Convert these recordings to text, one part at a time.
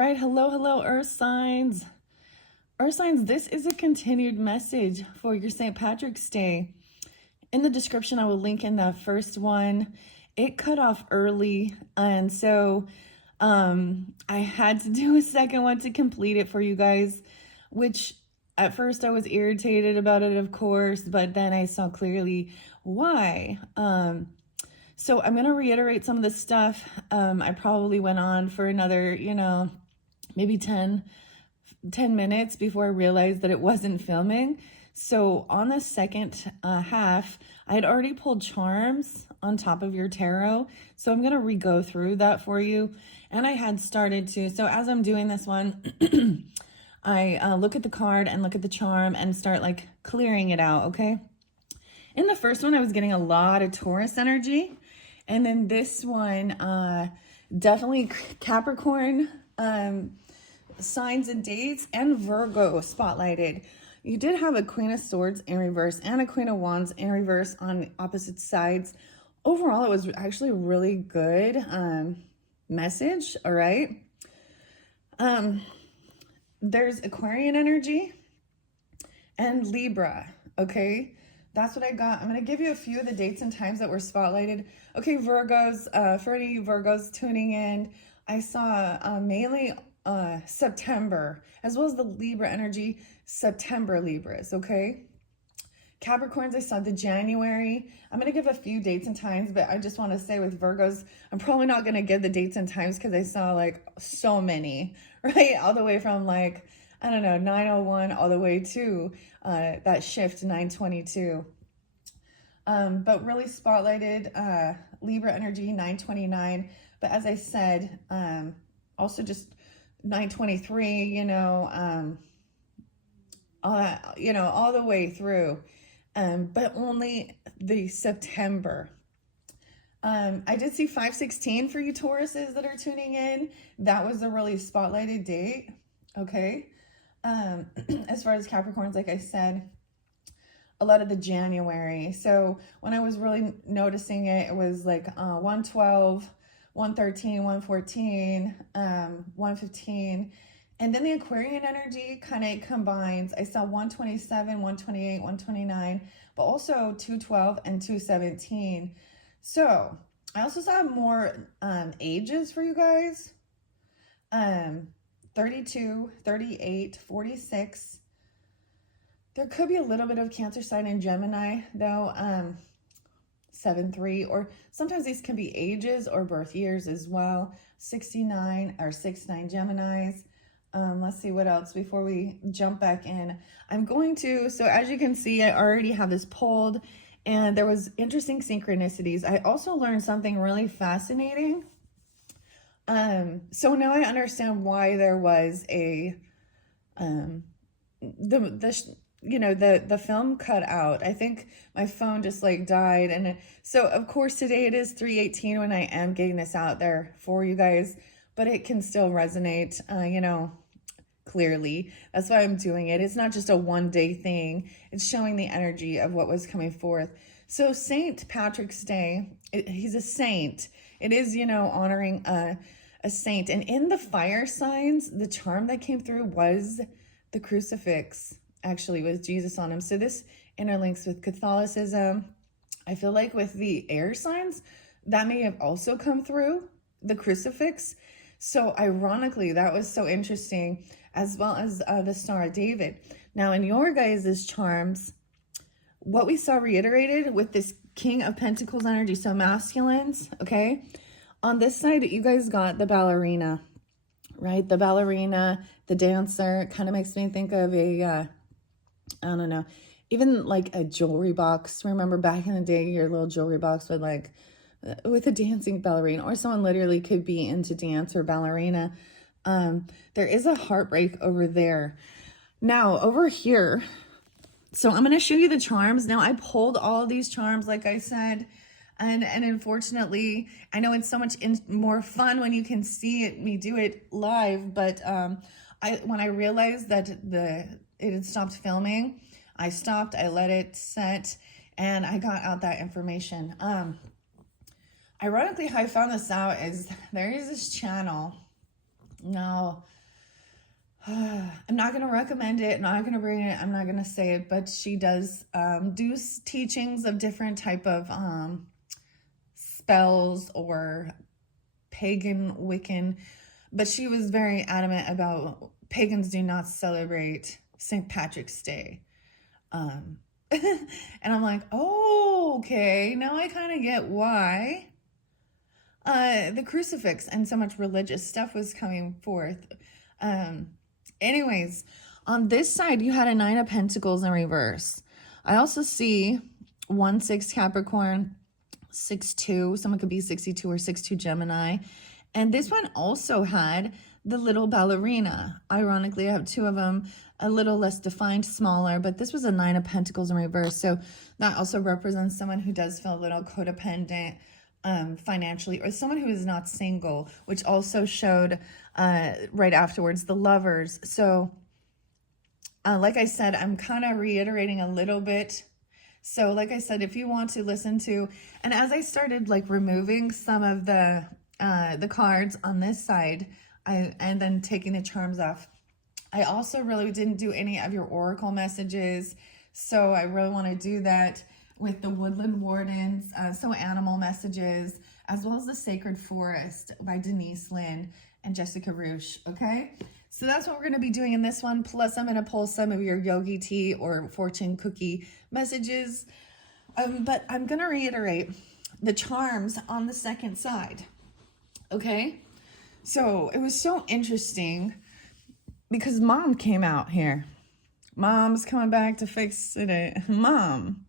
right, hello, Earth signs. Earth signs, this is a continued message for your St. Patrick's Day. In the description, I will link in the first one. It cut off early, and so I had to do a second one to complete it for you guys, which at first I was irritated about it, of course, but then I saw clearly why. So I'm going to reiterate some of the stuff. I probably went on for another, maybe 10 minutes before I realized that it wasn't filming. So on the second half, I had already pulled charms on top of your tarot. So I'm going to re-go through that for you. And I had started to. So as I'm doing this one, I look at the card and look at the charm and start like clearing it out, okay? In the first one, I was getting a lot of Taurus energy. And then this one, definitely Capricorn signs and dates, and Virgo spotlighted. You did have a Queen of Swords in reverse and a Queen of Wands in reverse on opposite sides. Overall, it was actually a really good message, all right? There's Aquarian energy and Libra, okay? That's what I got. I'm going to give you a few of the dates and times that were spotlighted. Okay, Virgos, for any Virgos tuning in, I saw mainly September, as well as the Libra energy, September Libras, okay? Capricorns, I saw the January. I'm going to give a few dates and times, but I just want to say with Virgos, I'm probably not going to give the dates and times because I saw like so many, right? All the way from like, I don't know, 901 all the way to that shift 922. But really spotlighted Libra energy 929. But as I said, also just 923, all that, all the way through. But only the September. I did see 516 for you Tauruses that are tuning in. That was a really spotlighted date. Okay. As far as Capricorns, like I said, a lot of the January. So when I was really noticing it, it was like 112, 113, 114, 115. And then the Aquarian energy kind of combines. I saw 127, 128, 129, but also 212 and 217. So I also saw more ages for you guys. 32, 38, 46. There could be a little bit of Cancer sign in Gemini, though. 7-3, or sometimes these can be ages or birth years as well. 69 or 69 Geminis. Let's see what else before we jump back in. So as you can see, I already have this pulled, and there was interesting synchronicities. I also learned something really fascinating. So now I understand why there was the film cut out. I think my phone just like died. And so of course today it is 3:18 when I am getting this out there for you guys, but it can still resonate, clearly. That's why I'm doing it. It's not just a one-day thing. It's showing the energy of what was coming forth. So St. Patrick's Day, he's a saint. It is, honoring a saint. And in the fire signs, the charm that came through was the crucifix, actually, with Jesus on him. So this interlinks with Catholicism. I feel like with the air signs, that may have also come through, the crucifix. So ironically, that was so interesting, as well as the Star of David. Now, in your guys' charms, what we saw reiterated with this King of Pentacles energy, so masculines, okay? On this side, you guys got the ballerina, right? The ballerina, the dancer, kind of makes me think of I don't know, even like a jewelry box. Remember back in the day, your little jewelry box would with a dancing ballerina, or someone literally could be into dance or ballerina. There is a heartbreak over there. Now, over here, so I'm going to show you the charms. Now, I pulled all of these charms, like I said, and unfortunately, I know it's so much more fun when you can see me do it live, but when I realized that it had stopped filming, I stopped, I let it set, and I got out that information. Ironically, how I found this out is there is this channel Now, I'm not going to recommend it. I'm not going to bring it. I'm not going to say it, but she does do teachings of different type of spells or pagan Wiccan, but she was very adamant about pagans do not celebrate St. Patrick's Day. And I'm like, oh, okay, now I kind of get why the crucifix and so much religious stuff was coming forth. Anyways, on this side, you had a 9 of Pentacles in reverse. I also see 1-6 Capricorn, 6-2. Someone could be 62 or 6-2 Gemini. And this one also had the little ballerina. Ironically, I have 2 of them, a little less defined, smaller, but this was a 9 of Pentacles in reverse. So that also represents someone who does feel a little codependent financially, or someone who is not single, which also showed right afterwards the Lovers. So like I said, I'm kind of reiterating a little bit. So like I said, if you want to listen to, and as I started like removing some of the cards on this side, and then taking the charms off, I also really didn't do any of your oracle messages. So I really want to do that with the Woodland Wardens, so animal messages, as well as the Sacred Forest by Denise Lynn and Jessica Roosh, okay? So that's what we're going to be doing in this one. Plus, I'm going to pull some of your yogi tea or fortune cookie messages. But I'm going to reiterate the charms on the second side, okay? So it was so interesting because Mom came out here. Mom's coming back to fix it. Mom.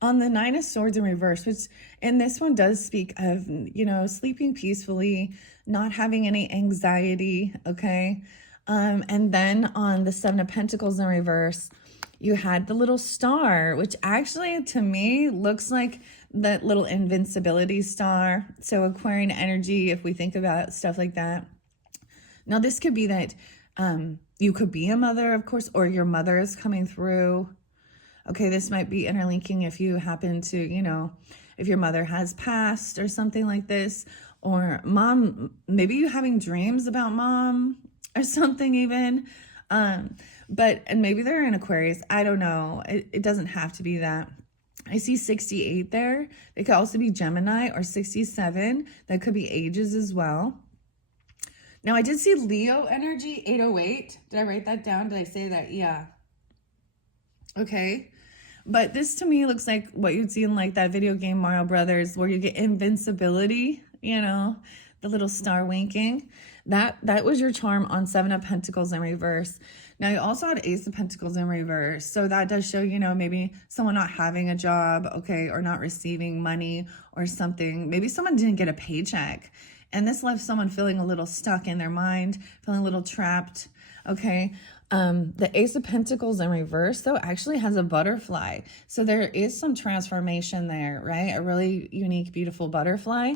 On the 9 of Swords in reverse, which in this one does speak of, you know, sleeping peacefully, not having any anxiety, okay? And then on the 7 of Pentacles in reverse, you had the little star, which actually to me looks like that little invincibility star. So Aquarian energy, if we think about stuff like that. Now this could be that you could be a mother, of course, or your mother is coming through. Okay, this might be interlinking if you happen to, you know, if your mother has passed or something like this, or mom, maybe you're having dreams about mom or something even. And maybe they're in Aquarius. I don't know. It doesn't have to be that. I see 68 there. It could also be Gemini or 67. That could be ages as well. Now, I did see Leo energy, 808. Did I write that down? Did I say that? Yeah. Okay. But this to me looks like what you'd see in like that video game Mario Brothers where you get invincibility, you know, the little star winking. That was your charm on 7 of Pentacles in reverse. Now you also had Ace of Pentacles in reverse. So that does show, you know, maybe someone not having a job, okay, or not receiving money or something. Maybe someone didn't get a paycheck. And this left someone feeling a little stuck in their mind, feeling a little trapped, okay? The Ace of Pentacles in reverse, though, actually has a butterfly. So there is some transformation there, right? A really unique, beautiful butterfly.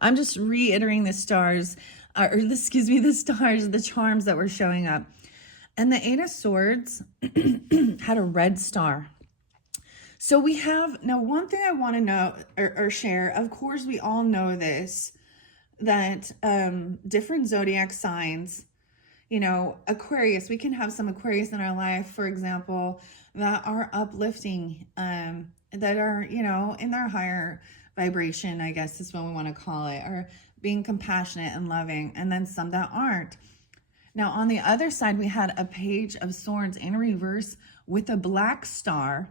I'm just reiterating the stars, the charms that were showing up. And the 8 of Swords had a red star. So we have, now one thing I want to know or share, of course, we all know this, that different zodiac signs, you know, Aquarius, we can have some Aquarius in our life, for example, that are uplifting, that are, you know, in their higher vibration, I guess is what we want to call it, or being compassionate and loving, and then some that aren't. Now, on the other side, we had a Page of Swords in reverse with a black star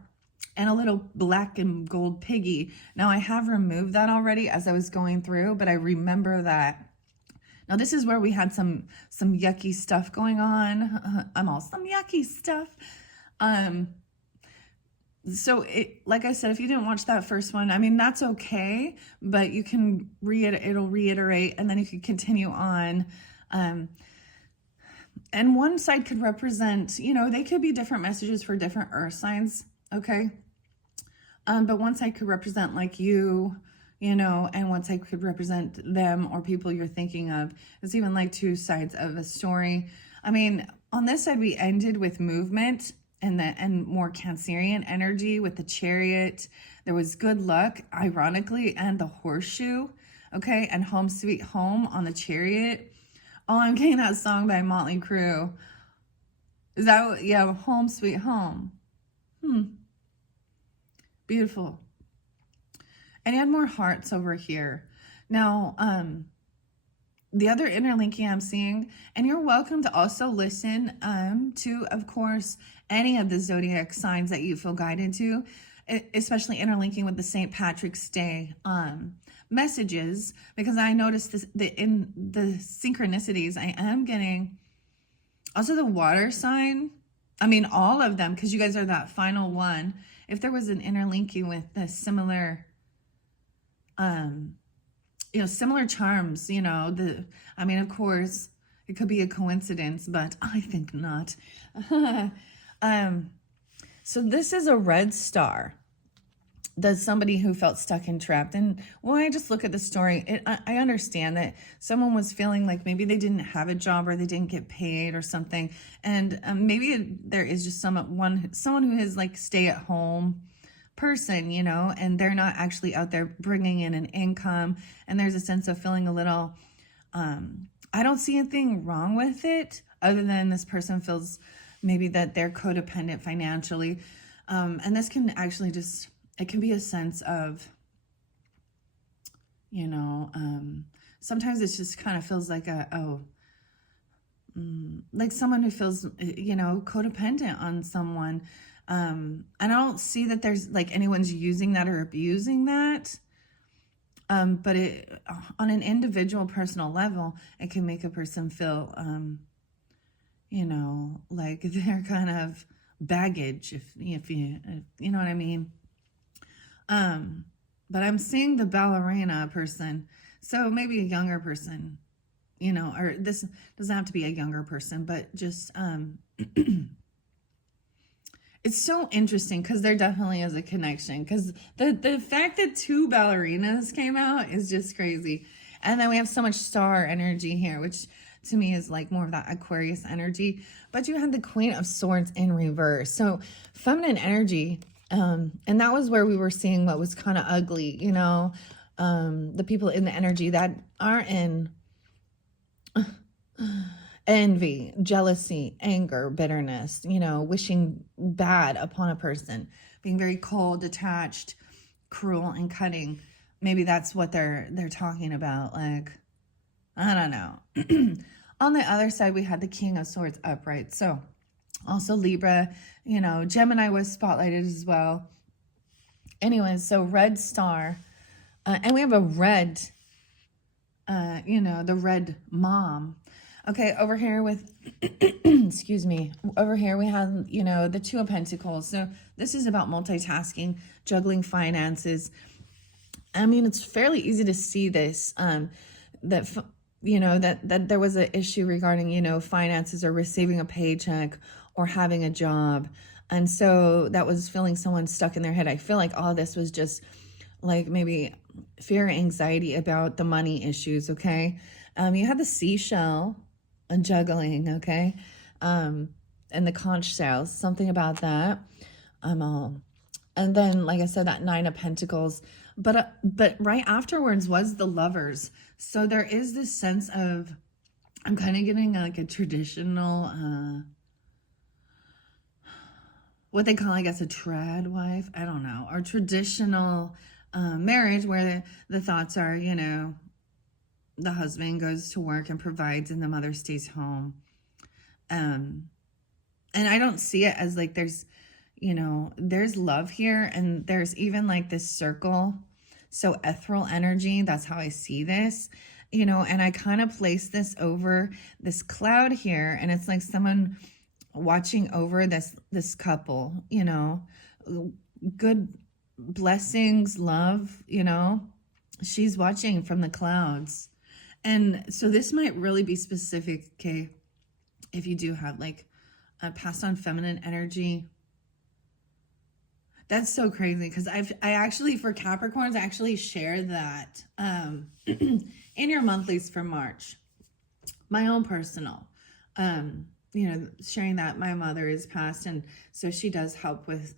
and a little black and gold piggy. Now, I have removed that already as I was going through, but I remember that. Now, this is where we had some yucky stuff going on. I'm all some yucky stuff. So, like I said, if you didn't watch that first one, I mean, that's okay, but you can it'll reiterate, and then you can continue on. And one side could represent, you know, they could be different messages for different earth signs, okay? But one side could represent like you know, and one side could represent them or people you're thinking of. It's even like 2 sides of a story. I mean, on this side, we ended with movement and more Cancerian energy with the Chariot. There was good luck, ironically, and the horseshoe, okay? And home sweet home on the Chariot. Oh, I'm getting that song by Motley Crue. Is that what, yeah, Home Sweet Home. Beautiful. And you had more hearts over here. Now, the other interlinking I'm seeing, and you're welcome to also listen to, of course, any of the zodiac signs that you feel guided to, especially interlinking with the St. Patrick's Day messages, because I noticed this in the synchronicities I am getting. Also the water sign, I mean all of them, because you guys are that final one. If there was an interlinking with the similar similar charms, I mean, of course, it could be a coincidence, but I think not. So this is a red star. That's somebody who felt stuck and trapped. And when I just look at the story, I understand that someone was feeling like maybe they didn't have a job or they didn't get paid or something. And maybe there is just someone who is like stay-at-home person, and they're not actually out there bringing in an income. And there's a sense of feeling a little, I don't see anything wrong with it other than this person feels maybe that they're codependent financially. And this can actually it can be a sense of, sometimes it just kind of feels like like someone who feels, codependent on someone. And I don't see that there's like anyone's using that or abusing that. But on an individual personal level, it can make a person feel, like they're kind of baggage, if you know what I mean. But I'm seeing the ballerina person, so maybe a younger person, or this doesn't have to be a younger person, but just, it's so interesting because there definitely is a connection, because the fact that two ballerinas came out is just crazy. And then we have so much star energy here, which to me is like more of that Aquarius energy. But you had the Queen of Swords in reverse. So feminine energy, and that was where we were seeing what was kind of ugly, the people in the energy that are in envy, jealousy, anger, bitterness, wishing bad upon a person, being very cold, detached, cruel, and cutting. Maybe that's what they're talking about. Like, I don't know. On the other side, we had the King of Swords upright. So also Libra, Gemini was spotlighted as well. Anyways, so red star. And we have a red, the red mom. Okay, over here with, excuse me, over here we have, the Two of Pentacles. So this is about multitasking, juggling finances. I mean, it's fairly easy to see this, that there was an issue regarding, finances or receiving a paycheck or having a job. And so that was feeling someone stuck in their head. I feel like all this was just like maybe fear, anxiety about the money issues, okay? You had the seashell and juggling, okay? And the conch shells, something about that. And then, like I said, that Nine of Pentacles. But right afterwards was the Lovers. So there is this sense of, I'm kind of getting like a traditional, what they call, I guess, a trad wife. I don't know. Or traditional marriage where the thoughts are, the husband goes to work and provides and the mother stays home. And I don't see it as like there's love here, and there's even like this circle. So ethereal energy, that's how I see this, and I kind of place this over this cloud here, and it's like someone watching over this couple, good blessings, love, she's watching from the clouds. And so this might really be specific, okay, if you do have like a passed on feminine energy. That's so crazy, because I actually, for Capricorns, I actually share that in your monthlies for March. My own personal, sharing that my mother is passed, and so she does help with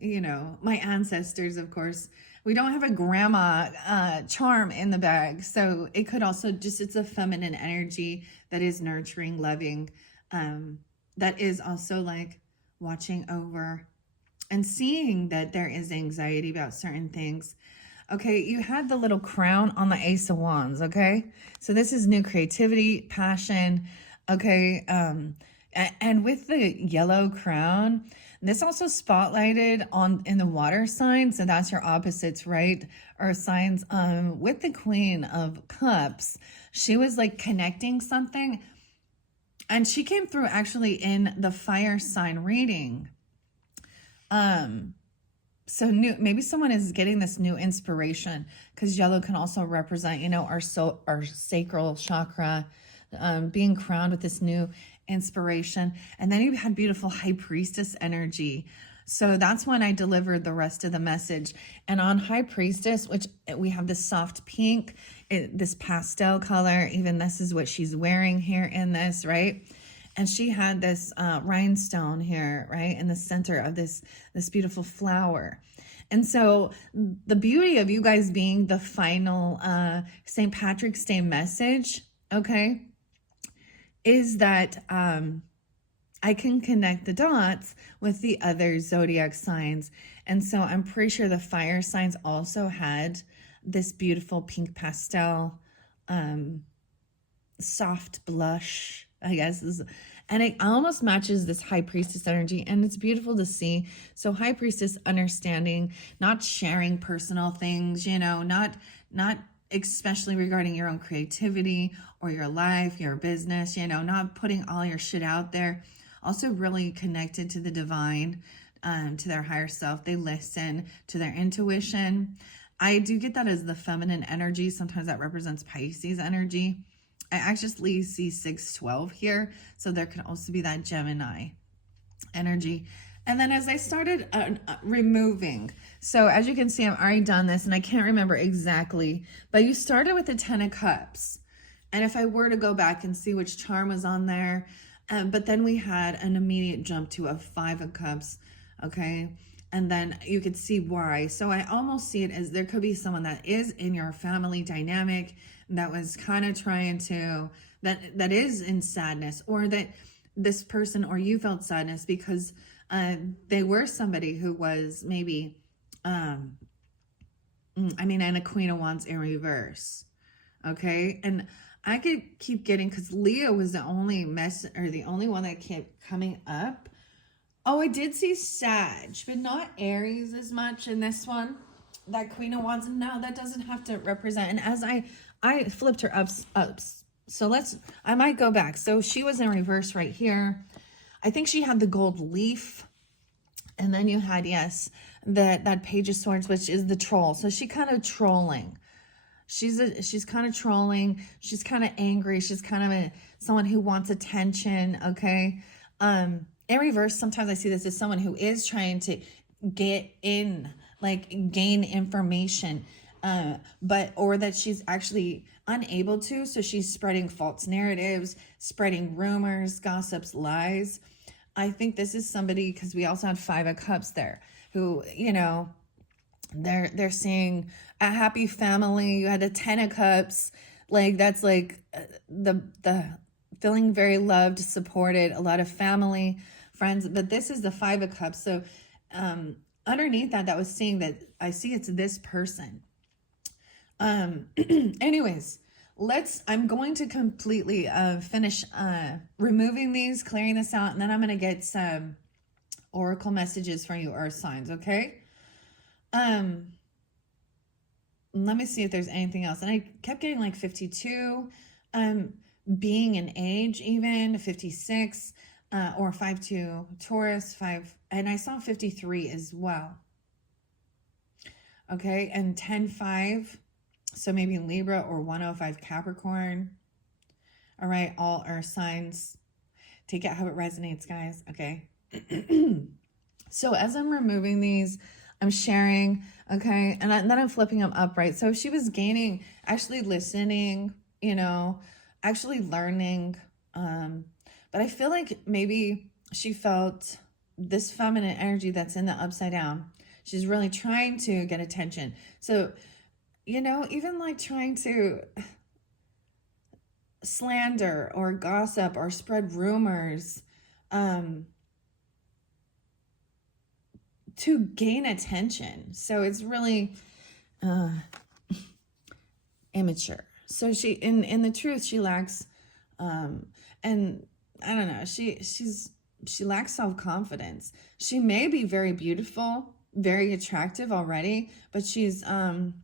you know, my ancestors, of course. We don't have a grandma charm in the bag. So it could also just, it's a feminine energy that is nurturing, loving, that is also like watching over and seeing that there is anxiety about certain things. Okay, you had the little crown on the Ace of Wands, okay? So this is new creativity, passion, okay? And with the yellow crown, this also spotlighted on in the water sign, so that's your opposites, right? Earth signs. With the Queen of Cups, she was like connecting something, and she came through actually in the fire sign reading. So maybe someone is getting this new inspiration, because yellow can also represent, you know, our sacral chakra, being crowned with this new inspiration. And then you had beautiful High Priestess energy. So that's when I delivered the rest of the message. And on High Priestess, which we have this soft pink, this pastel color, even this is what she's wearing here in this, right? And she had this rhinestone here, right, in the center of this beautiful flower. And so the beauty of you guys being the final St. Patrick's Day message, okay, is that I can connect the dots with the other zodiac signs. And so I'm pretty sure the fire signs also had this beautiful pink pastel, soft blush, I guess, and it almost matches this High Priestess energy, and it's beautiful to see. So High Priestess, understanding, not sharing personal things, you know, not especially regarding your own creativity or your life, your business, you know, not putting all your shit out there. Also really connected to the divine, to their higher self. They listen to their intuition. I do get that as the feminine energy. Sometimes that represents Pisces energy. I actually see 612 here, so there can also be that Gemini energy. And then as I started removing, so as you can see, I've already done this, and I can't remember exactly, but you started with the 10 of Cups. And if I were to go back and see which charm was on there, but then we had an immediate jump to a 5 of Cups, okay? And then you could see why. So I almost see it as there could be someone that is in your family dynamic that was kind of trying to, that is in sadness, or that this person or you felt sadness because they were somebody who was maybe, and a Queen of Wands in reverse, okay? And I could keep getting, because Leo was the only the only one that kept coming up. Oh, I did see Sag, but not Aries as much in this one. That Queen of Wands, no, that doesn't have to represent. And as I flipped her up. So I might go back. So she was in reverse right here. I think she had the gold leaf. And then you had, yes, that Page of Swords, which is the troll. So she kind of trolling. She's kind of trolling. She's kind of angry. She's kind of someone who wants attention, okay? In reverse, sometimes I see this as someone who is trying to get in, like gain information, or that she's actually unable to. So she's spreading false narratives, spreading rumors, gossips, lies. I think this is somebody, because we also had 5 of Cups there, who, you know, they're seeing a happy family. You had a 10 of Cups, like that's like the feeling very loved, supported, a lot of family, friends. But this is the 5 of Cups. So underneath that was seeing that I see it's this person. Anyways, I'm going to completely finish removing these, clearing this out, and then I'm going to get some oracle messages for you, earth signs, okay? Let me see if there's anything else. And I kept getting like 52, being an age, even 56, or 5-2 Taurus, 5, and I saw 53 as well. Okay, and 10-5, so maybe Libra, or 105 Capricorn. All right, all earth signs. Take it how it resonates, guys, okay? So as I'm removing these, I'm sharing, okay? And then I'm flipping them up, right? So she was gaining, actually listening, you know, actually learning. But I feel like maybe she felt this feminine energy that's in the upside down. She's really trying to get attention. So, you know, even like trying to slander or gossip or spread rumors to gain attention. So it's really immature. So she, in the truth, she lacks, and I don't know, she lacks self-confidence. She may be very beautiful, very attractive already, but she's turned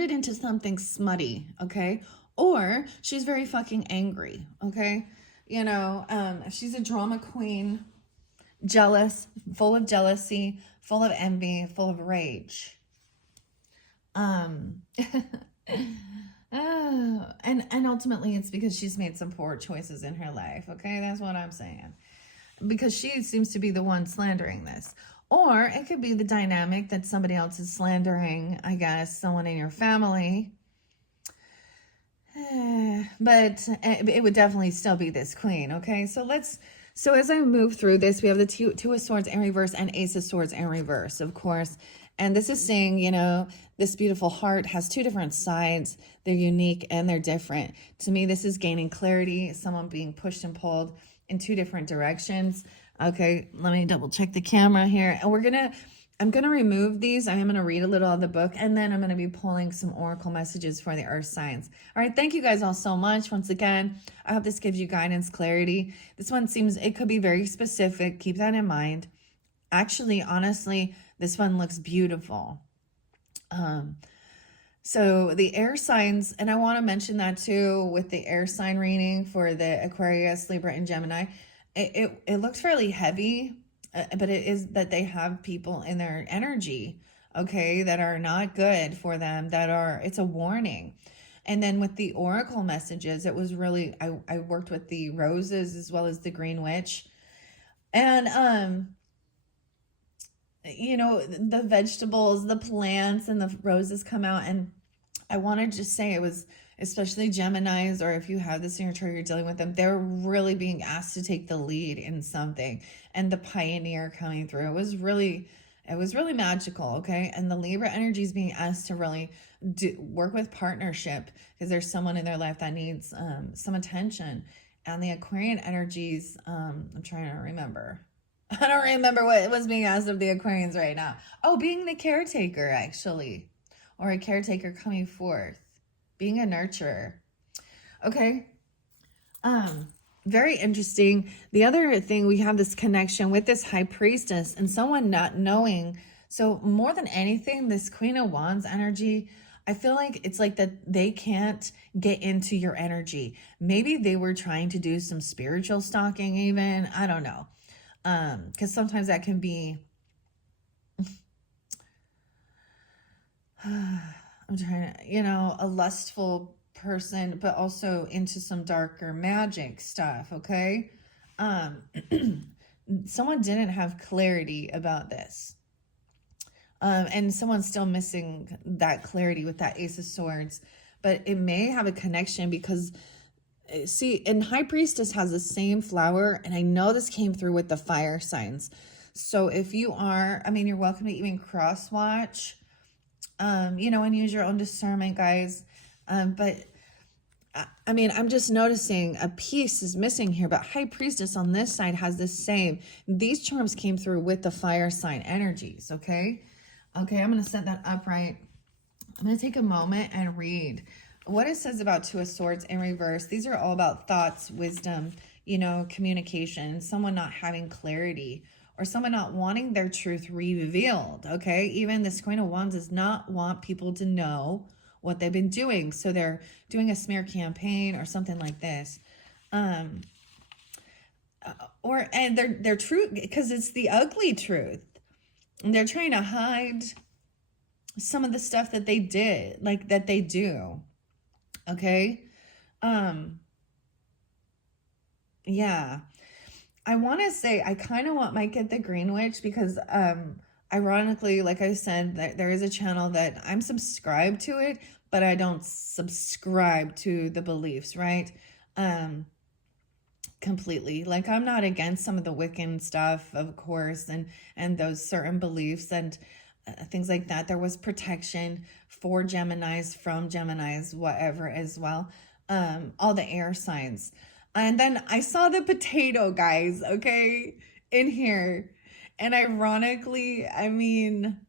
it into something smutty, okay? Or she's very fucking angry, okay? You know, she's a drama queen, jealous, full of jealousy, full of envy, full of rage. And ultimately it's because she's made some poor choices in her life, okay? That's what I'm saying. Because she seems to be the one slandering this. Or it could be the dynamic that somebody else is slandering, I guess, someone in your family. But it would definitely still be this queen, okay? So as I move through this, we have the two of swords in reverse and ace of swords in reverse, of course. And this is saying, you know, this beautiful heart has two different sides. They're unique and they're different. To me, this is gaining clarity, someone being pushed and pulled in two different directions. Okay, let me double check the camera here. And I'm going to remove these. I am going to read a little of the book, and then I'm going to be pulling some oracle messages for the earth signs. All right, thank you guys all so much. Once again, I hope this gives you guidance, clarity. This one seems, it could be very specific. Keep that in mind. Actually, honestly, this one looks beautiful. So the air signs, and I want to mention that too with the air sign reading for the Aquarius, Libra, and Gemini. It looks fairly heavy, but it is that they have people in their energy, okay, that are not good for them, it's a warning. And then with the oracle messages, it was really, I worked with the roses as well as the green witch. And, you know, the vegetables, the plants, and the roses come out. And I want to just say it was, especially Geminis, or if you have this in your chart, you're dealing with them, they're really being asked to take the lead in something. And the pioneer coming through, it was really magical, okay? And the Libra energy is being asked to really work with partnership, because there's someone in their life that needs some attention. And the Aquarian energies, I'm trying to remember. I don't remember what was being asked of the Aquarians right now. Oh, being the caretaker, actually. Or a caretaker coming forth. Being a nurturer. Okay. Very interesting. The other thing, we have this connection with this high priestess and someone not knowing. So more than anything, this Queen of Wands energy, I feel like it's like that they can't get into your energy. Maybe they were trying to do some spiritual stalking even. I don't know. Because sometimes that can be... I'm trying to, you know, a lustful person, but also into some darker magic stuff, okay? Someone didn't have clarity about this. And someone's still missing that clarity with that Ace of Swords. But it may have a connection because, see, and High Priestess has the same flower, and I know this came through with the fire signs. So if you are, I mean, you're welcome to even cross-watch, you know, and use your own discernment, guys. But I mean, I'm just noticing a piece is missing here, but High Priestess on this side has the same. These charms came through with the fire sign energies, okay? Okay, I'm going to set that up right. I'm going to take a moment and read what it says about Two of Swords in reverse. These are all about thoughts, wisdom, you know, communication, someone not having clarity, or someone not wanting their truth revealed, okay? Even this Queen of Wands does not want people to know what they've been doing. So they're doing a smear campaign or something like this. And they're true, because it's the ugly truth. And they're trying to hide some of the stuff that they did, like that they do. Okay? Yeah. I want to say I kind of might get the Green Witch because ironically, like I said, there is a channel that I'm subscribed to it, but I don't subscribe to the beliefs, right? Because completely. Like, I'm not against some of the Wiccan stuff, of course, and those certain beliefs and things like that. There was protection for Geminis, from Geminis, whatever, as well. All the air signs. And then I saw the potato, guys, okay, in here. And ironically, I mean,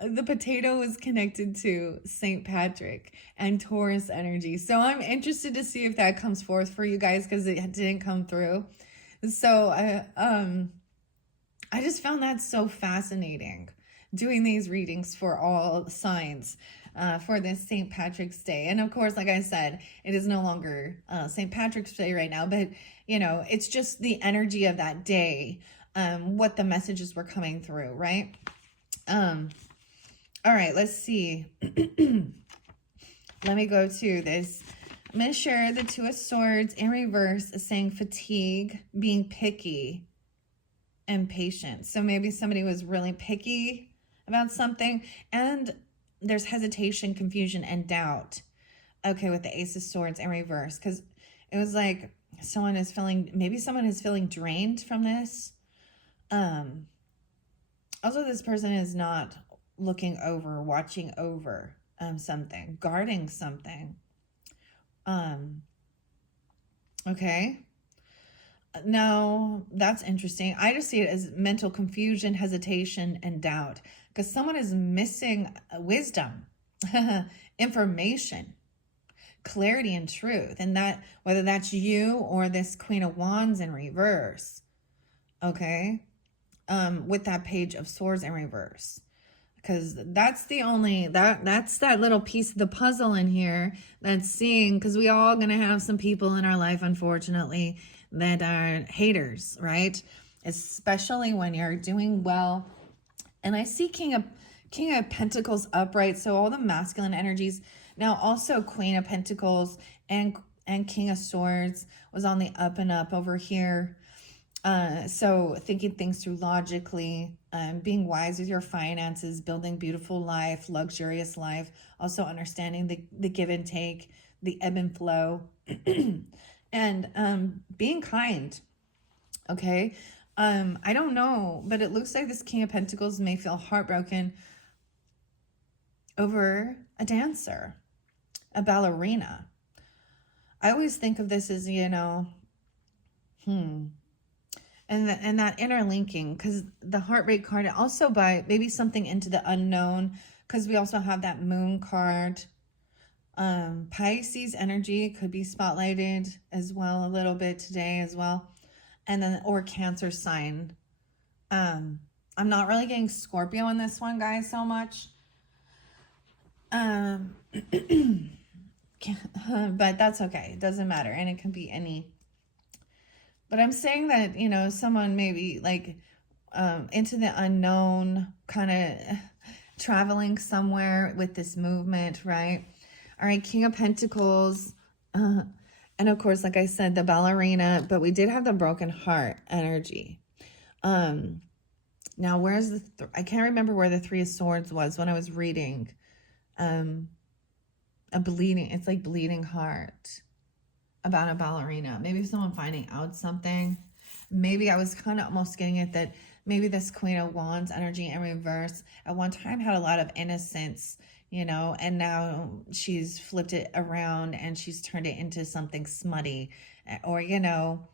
the potato is connected to St. Patrick and Taurus energy. So I'm interested to see if that comes forth for you guys, because it didn't come through. So I just found that so fascinating, doing these readings for all signs for this St. Patrick's Day. And of course, like I said, it is no longer St. Patrick's Day right now, but you know, it's just the energy of that day, what the messages were coming through, right? All right, let's see. Let me go to this. I'm going to share the Two of Swords in reverse, saying fatigue, being picky, and patient. So maybe somebody was really picky about something, and there's hesitation, confusion, and doubt. Okay, with the Ace of Swords in reverse, because it was like someone is feeling, maybe someone is feeling drained from this. Also, this person is not looking over, watching over something, guarding something. Okay. Now, that's interesting. I just see it as mental confusion, hesitation, and doubt, because someone is missing wisdom, information, clarity, and truth. And that, whether that's you or this Queen of Wands in reverse, okay, with that Page of Swords in reverse. Because that's the only, that's that little piece of the puzzle in here that's seeing, because we all going to have some people in our life, unfortunately, that are haters, right? Especially when you're doing well. And I see King of Pentacles upright, so all the masculine energies. Now also Queen of Pentacles and King of Swords was on the up and up over here. So thinking things through logically, being wise with your finances, building beautiful life, luxurious life, also understanding the give and take, the ebb and flow, and being kind. Okay. I don't know, but it looks like this King of Pentacles may feel heartbroken over a dancer, a ballerina. I always think of this as, you know, and that interlinking, because the heartbreak card, also by maybe something into the unknown, because we also have that Moon card. Pisces energy could be spotlighted as well a little bit today as well. And then, or Cancer sign. I'm not really getting Scorpio in this one, guys, so much. But that's okay. It doesn't matter. And it can be any. But I'm saying that, you know, someone maybe like into the unknown, kind of traveling somewhere with this movement, right? All right, King of Pentacles. And of course, like I said, the ballerina, but we did have the broken heart energy. Now, where's the, I can't remember where the Three of Swords was when I was reading. A bleeding, it's like bleeding heart about a ballerina. Maybe someone finding out something. Maybe I was kind of almost getting it that maybe this Queen of Wands energy in reverse at one time had a lot of innocence, you know, and now she's flipped it around and she's turned it into something smutty, or, you know,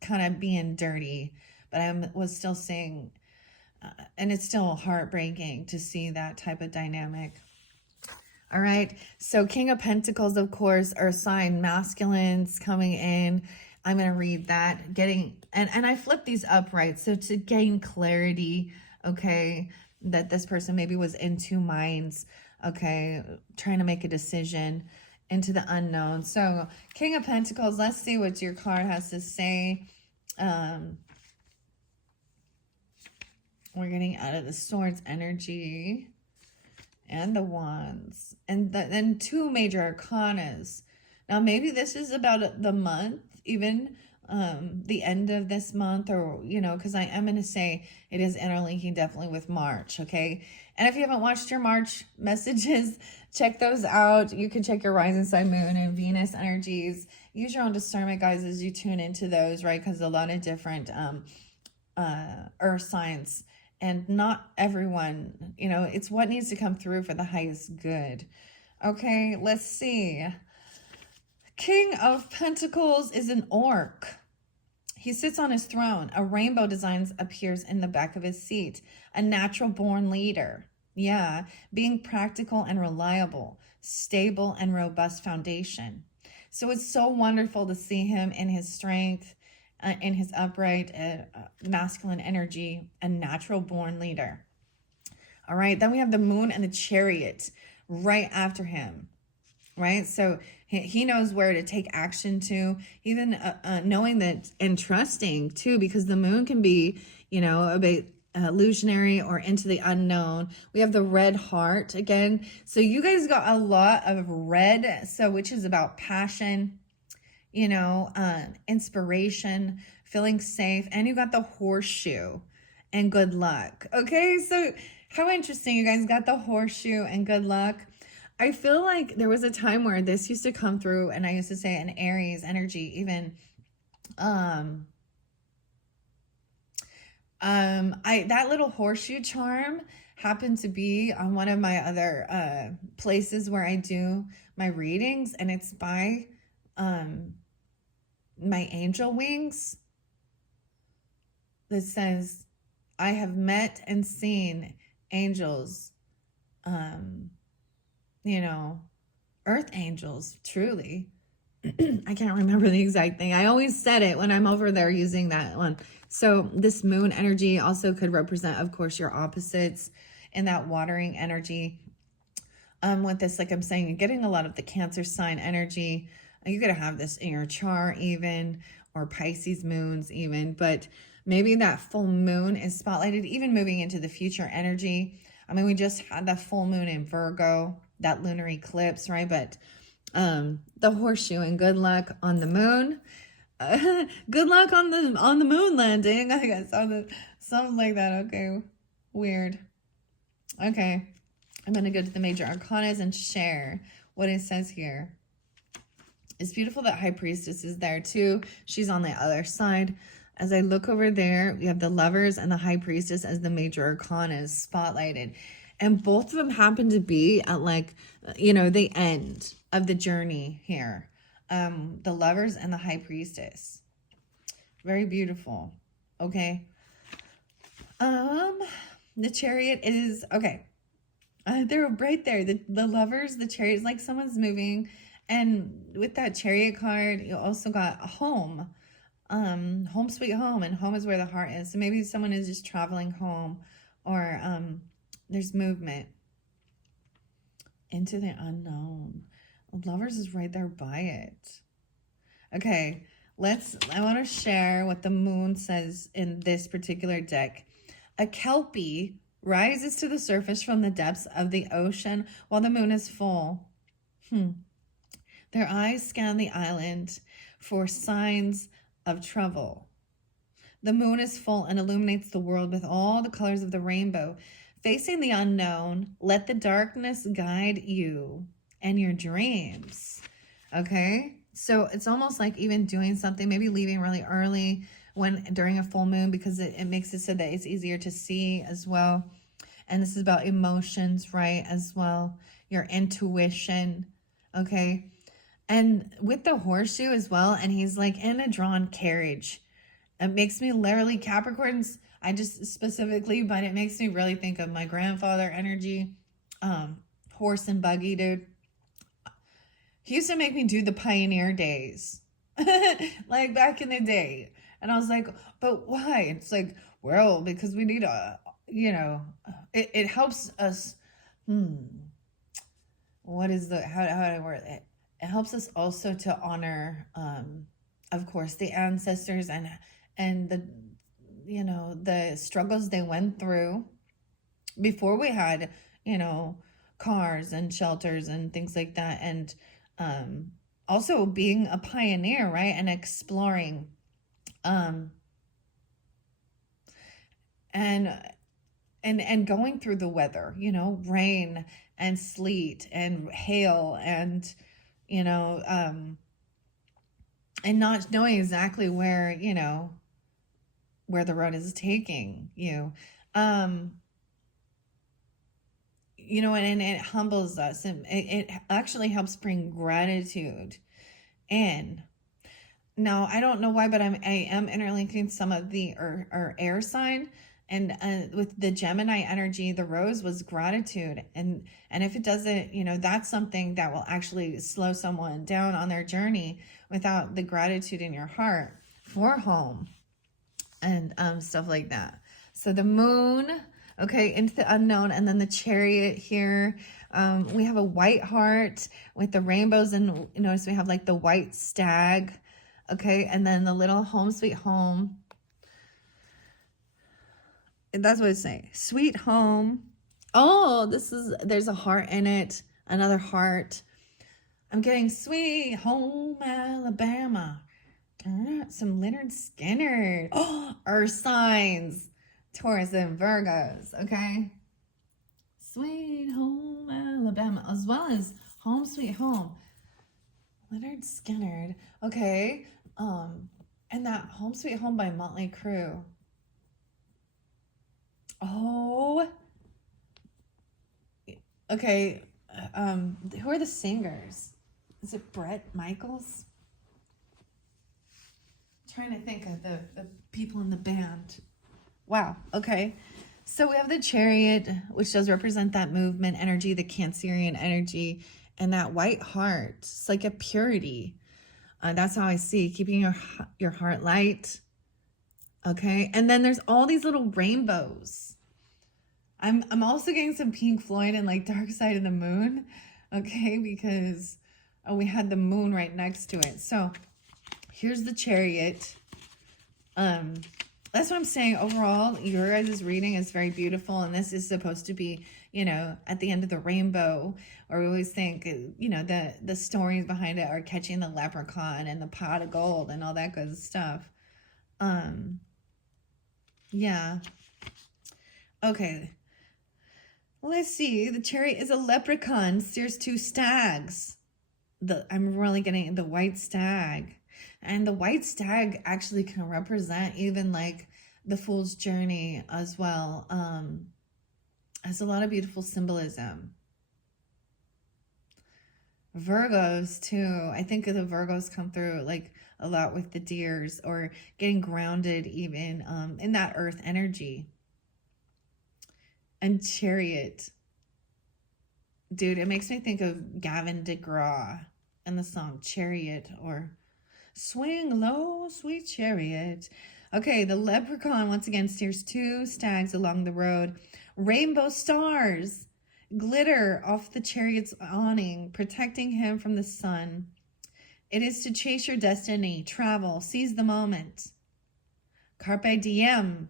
kind of being dirty. But I was still seeing, and it's still heartbreaking to see that type of dynamic. All right, so King of Pentacles, of course, are sign masculines coming in. I'm going to read that, getting, and I flipped these upright, so to gain clarity, okay, that this person maybe was in two minds, okay, trying to make a decision into the unknown. So King of Pentacles, let's see what your card has to say. We're getting out of the Swords energy and the Wands, and then two major arcanas. Now maybe this is about the month, even the end of this month, or, because I am going to say it is interlinking definitely with March. Okay. And if you haven't watched your March messages, check those out. You can check your rising sign, moon, and Venus energies. Use your own discernment, guys, as you tune into those, right? Because a lot of different earth signs, and not everyone, it's what needs to come through for the highest good. Okay, let's see. King of Pentacles is an orc. He sits on his throne. A rainbow design appears in the back of his seat. A natural born leader. Yeah, being practical and reliable, stable and robust foundation. So it's so wonderful to see him in his strength, in his upright, masculine energy, a natural born leader. All right, then we have the moon and the chariot right after him. Right? So he knows where to take action to, even knowing that, and trusting too, because the moon can be, a bit illusionary or into the unknown. We have the red heart again. So you guys got a lot of red, so which is about passion, inspiration, feeling safe. And you got the horseshoe and good luck. Okay, so how interesting. You guys got the horseshoe and good luck. I feel like there was a time where this used to come through, and I used to say an Aries energy, even that little horseshoe charm happened to be on one of my other places where I do my readings, and it's by my angel wings that says, I have met and seen angels, earth angels, truly. I can't remember the exact thing. I always said it when I'm over there using that one. So this moon energy also could represent, of course, your opposites in that watering energy. With this, like I'm saying, you're getting a lot of the Cancer sign energy. You're going to have this in your chart even, or Pisces moons even, but maybe that full moon is spotlighted, even moving into the future energy. I mean, we just had that full moon in Virgo, that lunar eclipse, right? But the horseshoe and good luck on the moon. Good luck on the moon landing. I guess something like that. Okay, weird. Okay, I'm gonna go to the major arcanas and share what it says here. It's beautiful that High Priestess is there too. She's on the other side. As I look over there, we have the Lovers and the High Priestess as the major arcanas spotlighted. And both of them happen to be at the end of the journey here. The Lovers and the High Priestess. Very beautiful. Okay. The Chariot is, okay. They're right there. The Lovers, the Chariot is like someone's moving. And with that Chariot card, you also got a home. Home sweet home, and home is where the heart is. So maybe someone is just traveling home, or there's movement into the unknown. Lovers is right there by it. Okay, I want to share what the moon says in this particular deck. A Kelpie rises to the surface from the depths of the ocean while the moon is full. Their eyes scan the island for signs of trouble. The moon is full and illuminates the world with all the colors of the rainbow. Facing the unknown, let the darkness guide you and your dreams. Okay? So it's almost like even doing something, maybe leaving really early during a full moon, because it makes it so that it's easier to see as well. And this is about emotions, right? As well, your intuition. Okay? And with the horseshoe as well, and he's like in a drawn carriage. It makes me literally, Capricorns, I just specifically, but it makes me really think of my grandfather energy. Horse and buggy, dude. He used to make me do the pioneer days. Like back in the day. And I was like, but why? It's like, well, because we need it helps us. What is how do I word it? It helps us also to honor, of course, the ancestors and the struggles they went through before we had, cars and shelters and things like that. And also being a pioneer, right? And exploring. Um, and and going through the weather, you know, rain and sleet and hail and, you know, and not knowing exactly where, you know, where the road is taking you. Um, you know, and it humbles us, and it actually helps bring gratitude in. Now, I don't know why, but I am interlinking some of the or air sign, and with the Gemini energy, the rose was gratitude, and if it doesn't, you know, that's something that will actually slow someone down on their journey without the gratitude in your heart for home and stuff like that. So the moon, okay, into the unknown, and then the chariot here. We have a white heart with the rainbows, and you notice we have like the white stag, okay, and then the little home sweet home. And that's what it's saying. Sweet home. Oh, there's a heart in it. Another heart. I'm getting sweet home Alabama. Some Leonard Skinner. Oh, earth signs. Taurus and Virgos, okay? Sweet home Alabama, as well as home sweet home. Leonard Skinner, okay? And that Home Sweet Home by Motley Crue. Oh, okay. Who are the singers? Is it Bret Michaels? I'm trying to think of the people in the band. Wow, okay. So we have the chariot, which does represent that movement energy, the Cancerian energy, and that white heart. It's like a purity. That's how I see keeping your heart light. Okay, and then there's all these little rainbows. I'm also getting some Pink Floyd and like Dark Side of the Moon. Okay, because we had the moon right next to it. So here's the chariot. That's what I'm saying. Overall, your guys' reading is very beautiful, and this is supposed to be, you know, at the end of the rainbow. Or we always think, you know, the stories behind it are catching the leprechaun and the pot of gold and all that good stuff. Yeah. Okay. Let's see. The chariot is a leprechaun, steers two stags. I'm really getting the white stag. And the white stag actually can represent even like the fool's journey as well. Has a lot of beautiful symbolism. Virgos too. I think the Virgos come through like a lot with the deers or getting grounded even in that earth energy. And chariot. Dude, it makes me think of Gavin DeGraw and the song Chariot, or Swing Low, Sweet Chariot. Okay, the leprechaun once again steers two stags along the road. Rainbow stars glitter off the chariot's awning, protecting him from the sun. It is to chase your destiny, travel, seize the moment. Carpe diem.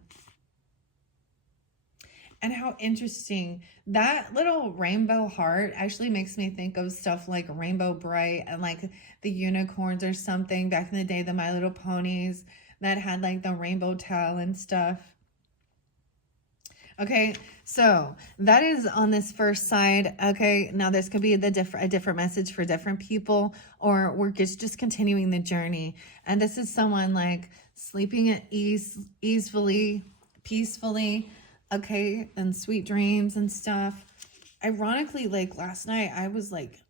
And how interesting. That little rainbow heart actually makes me think of stuff like Rainbow Bright and like the unicorns or something back in the day, the My Little Ponies that had like the rainbow tail and stuff. Okay, so that is on this first side. Okay, now this could be a different message for different people, or we're just continuing the journey. And this is someone like sleeping at ease, easefully, peacefully, okay, and sweet dreams and stuff. Ironically, like last night, I was like,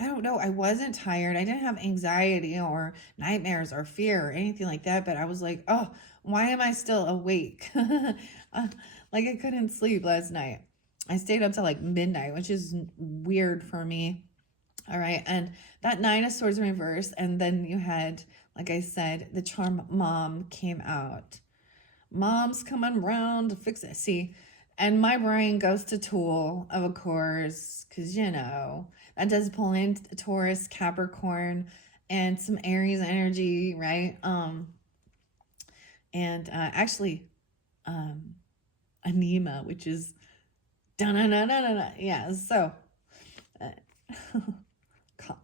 I don't know, I wasn't tired. I didn't have anxiety or nightmares or fear or anything like that, but I was like, oh, why am I still awake? Like I couldn't sleep last night. I stayed up till like midnight, which is weird for me. All right, and that Nine of Swords in reverse, and then you had, like I said, the charm mom came out. Mom's coming around to fix it. See, and my brain goes to Tool, of course, because, you know, that does pull in Taurus, Capricorn, and some Aries energy, right? And actually, Anima, which is da-na-na-na-na-na. Yeah, so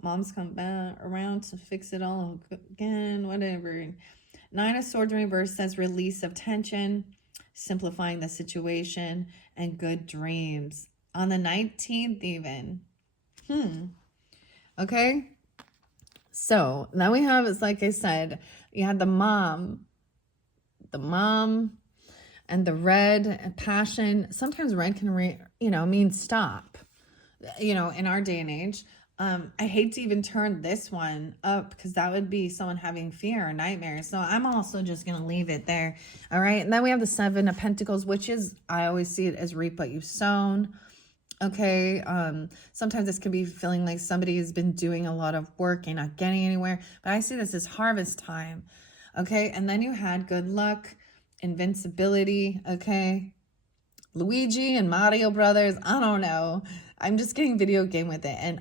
mom's come back around to fix it all again, whatever. Nine of Swords in reverse says release of tension, simplifying the situation, and good dreams. On the 19th even. Okay. So now we have, it's like I said, you had the mom and the red passion. Sometimes red can, mean stop, in our day and age. I hate to even turn this one up because that would be someone having fear or nightmares. So I'm also just going to leave it there. All right. And then we have the Seven of Pentacles, which is, I always see it as reap what you've sown. Okay. Sometimes this can be feeling like somebody has been doing a lot of work and not getting anywhere, but I see this as harvest time. Okay. And then you had good luck, invincibility. Okay. Luigi and Mario Brothers. I don't know. I'm just getting video game with it. And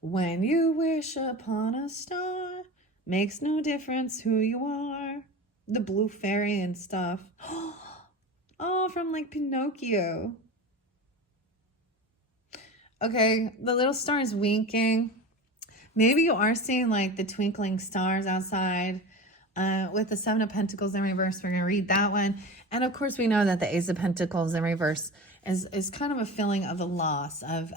when you wish upon a star, makes no difference who you are. The blue fairy and stuff. Oh, from like Pinocchio. Okay, the little star is winking. Maybe you are seeing like the twinkling stars outside. With the Seven of Pentacles in reverse, we're going to read that one. And of course, we know that the Ace of Pentacles in reverse is kind of a feeling of a loss of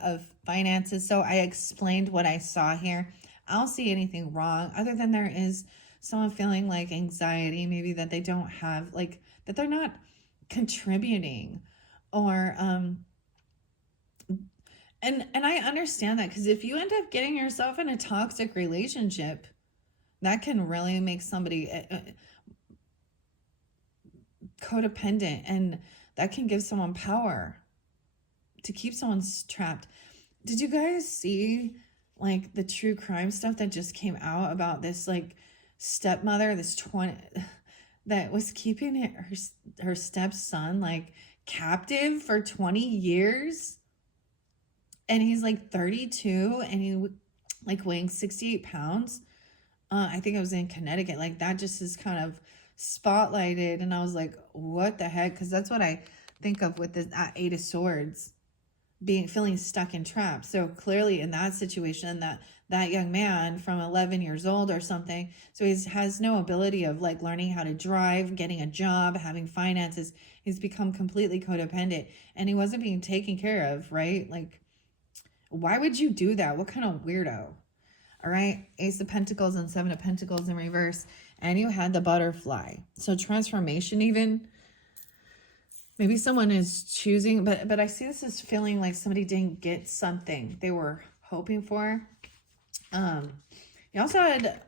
finances. So I explained what I saw here. I don't see anything wrong other than there is someone feeling like anxiety, maybe that they don't have, like, that they're not contributing or, and I understand that because if you end up getting yourself in a toxic relationship, that can really make somebody codependent, and that can give someone power to keep someone trapped. Did you guys see like the true crime stuff that just came out about this like stepmother, this 20 that was keeping her stepson like captive for 20 years? And he's like 32 and he like weighing 68 pounds. I think it was in Connecticut. Like that just is kind of spotlighted. And I was like, what the heck? Because that's what I think of with this Eight of Swords, feeling stuck in traps. So clearly in that situation, that young man from 11 years old or something, so he has no ability of like learning how to drive, getting a job, having finances. He's become completely codependent and he wasn't being taken care of, right? Like, why would you do that? What kind of weirdo? All right, Ace of Pentacles and Seven of Pentacles in reverse. And you had the butterfly. So transformation even. Maybe someone is choosing, but I see this as feeling like somebody didn't get something they were hoping for. You also had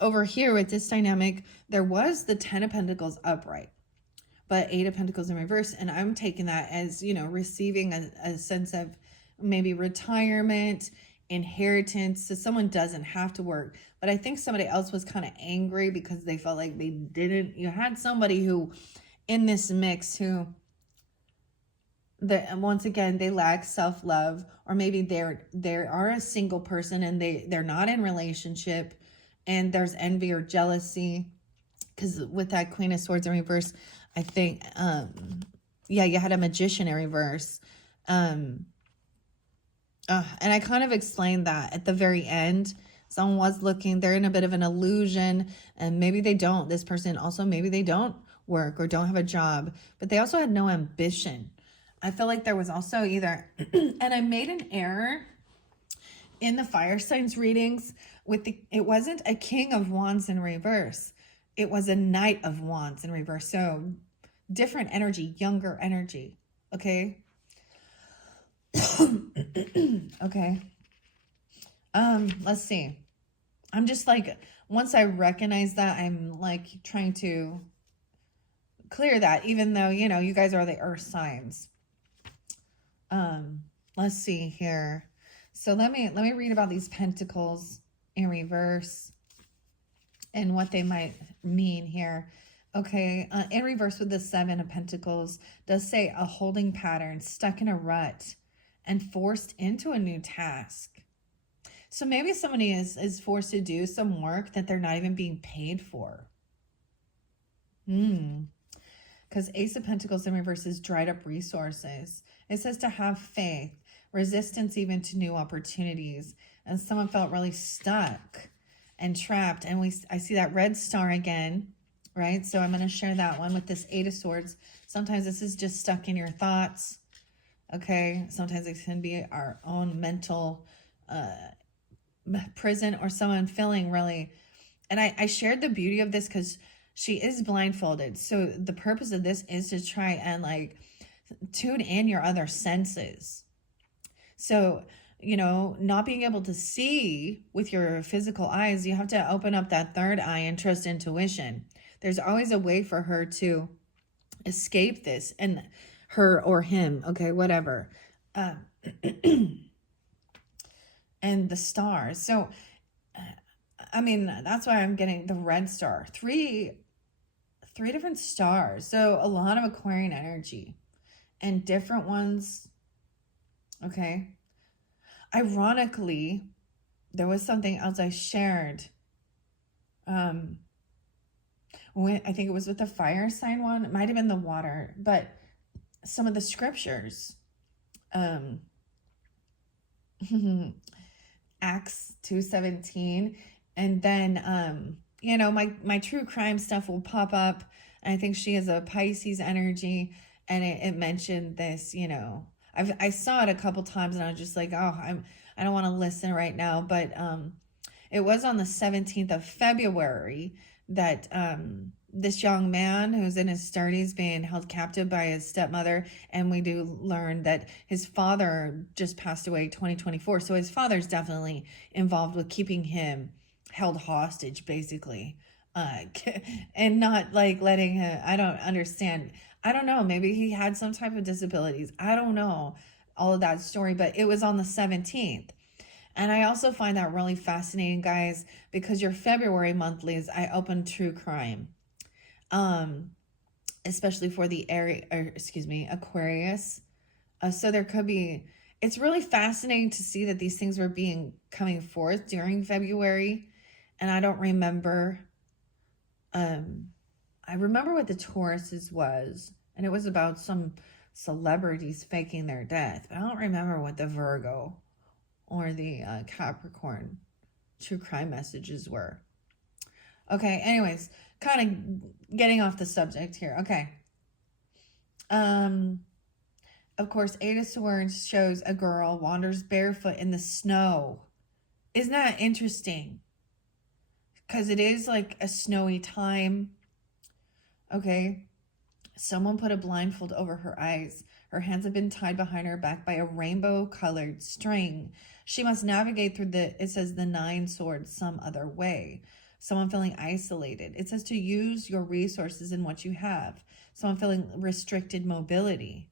over here with this dynamic, there was the 10 of Pentacles upright, but 8 of Pentacles in reverse. And I'm taking that as, receiving a sense of maybe retirement, inheritance, so someone doesn't have to work. But I think somebody else was kind of angry because they felt like they didn't. You had somebody who in this mix who, once again, they lack self-love, or maybe they are a single person and they're not in relationship, and there's envy or jealousy. Because with that Queen of Swords in reverse, I think you had a Magician in reverse. And I kind of explained that at the very end. Someone was looking, they're in a bit of an illusion, and maybe they don't. This person also, maybe they don't work or don't have a job, but they also had no ambition. I feel like there was also either, and I made an error in the fire signs readings with it wasn't a King of Wands in reverse. It was a Knight of Wands in reverse. So different energy, younger energy. Okay. Okay. Let's see. I'm just like, once I recognize that, I'm like trying to clear that, even though, you guys are the earth signs. Let's see here. So let me read about these pentacles in reverse and what they might mean here. Okay, in reverse with the Seven of Pentacles does say a holding pattern, stuck in a rut and forced into a new task. So maybe somebody is forced to do some work that they're not even being paid for. Because Ace of Pentacles in reverse is dried up resources. It says to have faith, resistance even to new opportunities. And someone felt really stuck and trapped. And I see that red star again right? So I'm going to share that one with this Eight of Swords. Sometimes this is just stuck in your thoughts, okay? Sometimes it can be our own mental prison, or someone feeling really... And I shared the beauty of this because she is blindfolded. So the purpose of this is to try and like tune in your other senses. So, you know, not being able to see with your physical eyes, you have to open up that third eye and trust intuition. There's always a way for her to escape this, and her or him, okay, whatever. And the stars. So, I mean, that's why I'm getting the red star. Three different stars. So a lot of Aquarian energy and different ones. Okay. Ironically, there was something else I shared. I think it was with the fire sign one. It might have been the water, but some of the scriptures. Acts 2:17, and then you know, my true crime stuff will pop up, and I think she has a Pisces energy, and it mentioned this, you know, I saw it a couple times, and I was just like, oh, I don't want to listen right now, but it was on the 17th of February that this young man who's in his 30s being held captive by his stepmother, and we do learn that his father just passed away 2024, so his father's definitely involved with keeping him held hostage, basically, and not like letting him... I don't understand. I don't know, maybe he had some type of disabilities, I don't know all of that story, but it was on the 17th. And I also find that really fascinating, guys, because your February monthlies, I open true crime. Especially for the Aquarius. So there could be... It's really fascinating to see that these things were coming forth during February. And I don't remember... I remember what the Tauruses was, and it was about some celebrities faking their death. But I don't remember what the Virgo or the Capricorn true crime messages were. Okay, anyways, kind of getting off the subject here. Okay. Of course, Eight of Swords shows a girl wanders barefoot in the snow. Isn't that interesting? Because it is like a snowy time. Okay. Someone put a blindfold over her eyes. Her hands have been tied behind her back by a rainbow-colored string. She must navigate through it says the 9 swords some other way. Someone feeling isolated. It says to use your resources in what you have. Someone feeling restricted mobility.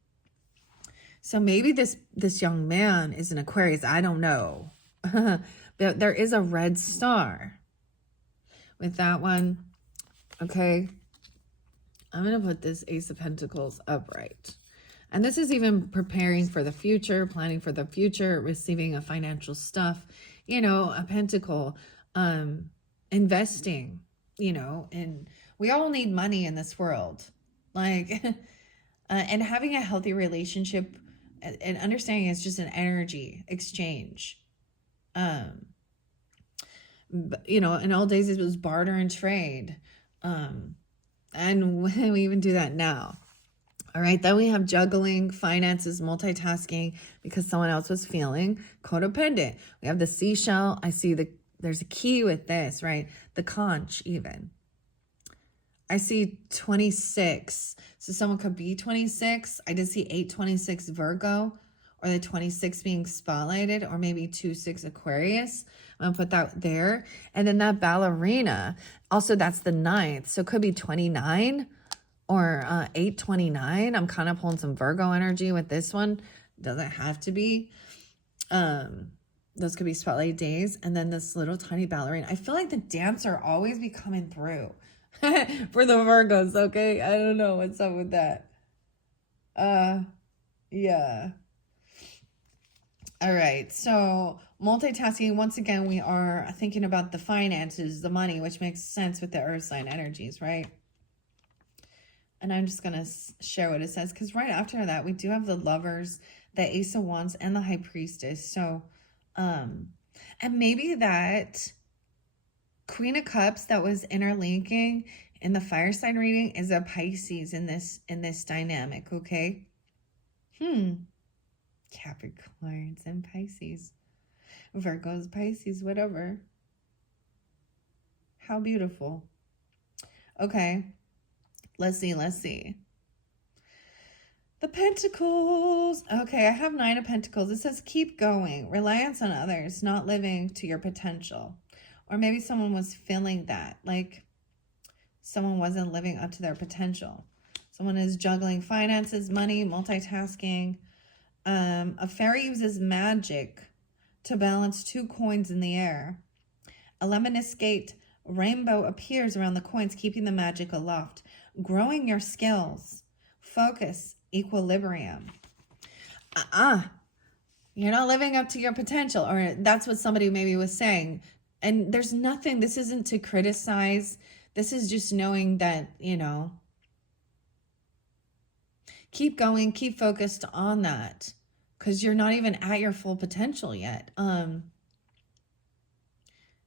So maybe this young man is an Aquarius. I don't know. But there is a red star with that one. Okay. I'm going to put this Ace of Pentacles upright. And this is even preparing for the future, planning for the future, receiving a financial stuff, you know, a pentacle, investing, you know, and we all need money in this world. Like, and having a healthy relationship and understanding it's just an energy exchange. You know, in old days it was barter and trade. And we even do that now. All right, then we have juggling, finances, multitasking because someone else was feeling codependent. We have the seashell. I see there's a key with this, right? The conch even. I see 26. So someone could be 26. I did see 826 Virgo, or the 26 being spotlighted, or maybe 26 Aquarius. I'm going to put that there. And then that ballerina, also that's the 9th. So it could be 29 or 829. I'm kind of pulling some Virgo energy with this one. Doesn't have to be. Those could be spotlight days. And then this little tiny ballerina. I feel like the dancer always be coming through for the Virgos, okay? I don't know what's up with that. Yeah. All right, so multitasking, once again, we are thinking about the finances, the money, which makes sense with the earth sign energies, right? And I'm just going to share what it says, because right after that, we do have the Lovers, the Ace of Wands, and the High Priestess. So, and maybe that Queen of Cups that was interlinking in the fire sign reading is a Pisces in this dynamic, okay? Capricorns and Pisces. Virgos, Pisces, whatever. How beautiful. Okay. Let's see. The Pentacles. Okay, I have 9 of Pentacles. It says keep going. Reliance on others, not living to your potential. Or maybe someone was feeling that, like someone wasn't living up to their potential. Someone is juggling finances, money, multitasking. A fairy uses magic to balance 2 coins in the air. A lemniscate rainbow appears around the coins, keeping the magic aloft. Growing your skills. Focus. Equilibrium. You're not living up to your potential, or that's what somebody maybe was saying. And there's nothing, this isn't to criticize. This is just knowing that, you know, keep going, keep focused on that, because you're not even at your full potential yet.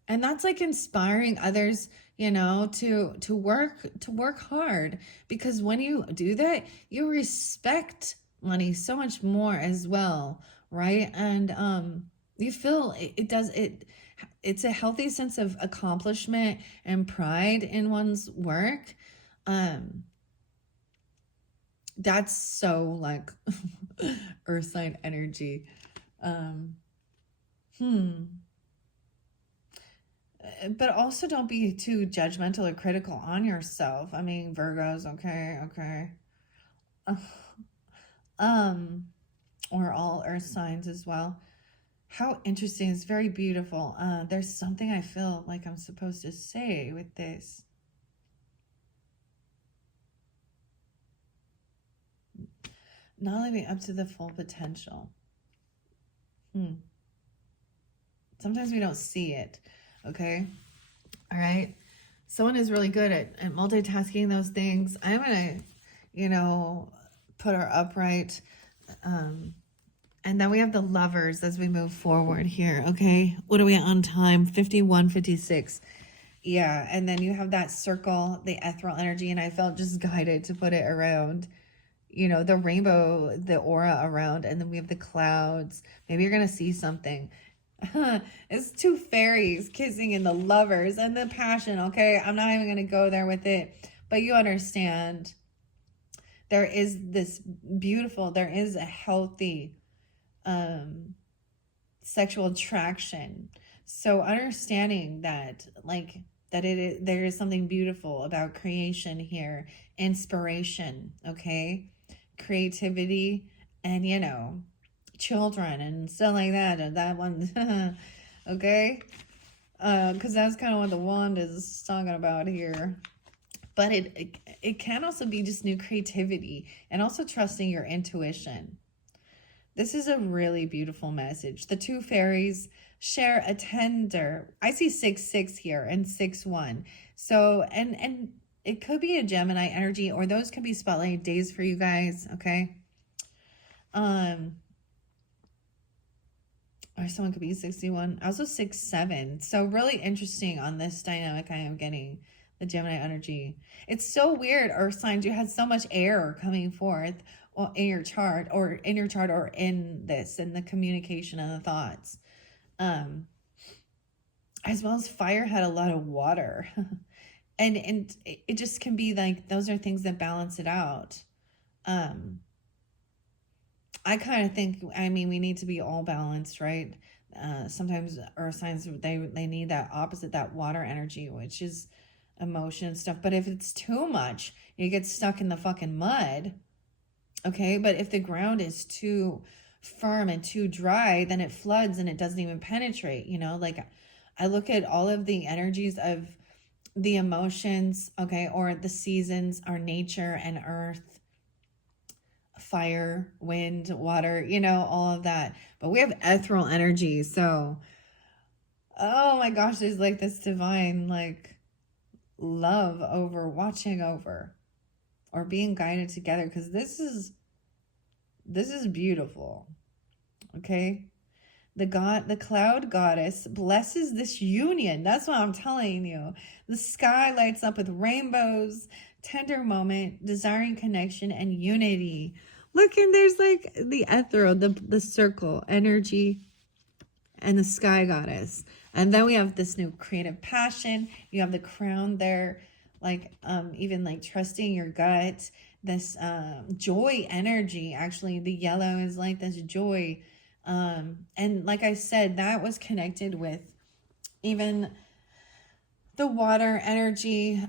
And that's like inspiring others, you know, to work hard, because when you do that, you respect money so much more as well, right? And you feel it's a healthy sense of accomplishment and pride in one's work. That's so like earth sign energy. But also don't be too judgmental or critical on yourself. I mean, Virgos, okay. Or all earth signs as well. How interesting. It's very beautiful. There's something I feel like I'm supposed to say with this. Not living up to the full potential. Sometimes we don't see it. Okay. All right. Someone is really good at multitasking those things. I'm going to, you know, put our upright. And then we have the Lovers as we move forward here. Okay. What are we on time? 51, 56. Yeah. And then you have that circle, the ethereal energy. And I felt just guided to put it around, you know, the rainbow, the aura around. And then we have the clouds. Maybe you're going to see something. It's 2 fairies kissing in the Lovers and the passion. Okay, I'm not even gonna go there with it, but you understand. There is this beautiful, there is a healthy sexual attraction. So understanding that, like, that there is something beautiful about creation here, inspiration, okay, creativity, and you know, children and stuff like that. And that one, okay, because that's kind of what the wand is talking about here. But it can also be just new creativity and also trusting your intuition. This is a really beautiful message. The 2 fairies share a tender, I see 6-6 here and 6-1. So, and it could be a Gemini energy, or those could be spotlight days for you guys, okay? Or someone could be 61. Also 6-7. So really interesting on this dynamic. I am getting the Gemini energy. It's so weird, earth signs. You had so much air coming forth in your chart, or in this, in the communication and the thoughts. As well as fire had a lot of water. and it just can be like, those are things that balance it out. I kind of think, I mean, we need to be all balanced, right? Sometimes earth signs, they need that opposite, that water energy, which is emotion and stuff. But if it's too much, you get stuck in the fucking mud. Okay. But if the ground is too firm and too dry, then it floods and it doesn't even penetrate, you know? Like, I look at all of the energies of the emotions, okay, or the seasons, our nature and earth, fire, wind, water, you know, all of that. But we have ethereal energy. So, oh my gosh, there's like this divine, like, love over, watching over, or being guided together. Because this is beautiful. Okay. The cloud goddess blesses this union. That's what I'm telling you. The sky lights up with rainbows, tender moment, desiring connection, and unity. Look, and there's like the ethereal, the circle, energy, and the sky goddess. And then we have this new creative passion. You have the crown there, like even like trusting your gut. This joy energy. Actually, the yellow is like this joy. And like I said, that was connected with even the water energy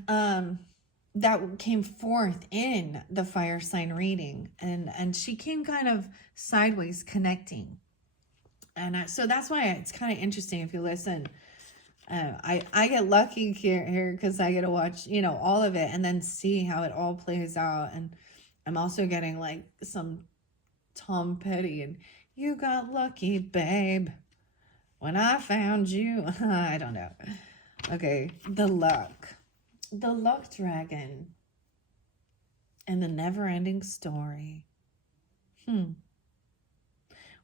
that came forth in the fire sign reading. And she came kind of sideways connecting. And so that's why it's kind of interesting if you listen. I get lucky here because I get to watch, you know, all of it and then see how it all plays out. And I'm also getting like some Tom Petty and you got lucky, babe, when I found you. I don't know. Okay, the luck dragon, and the never-ending story.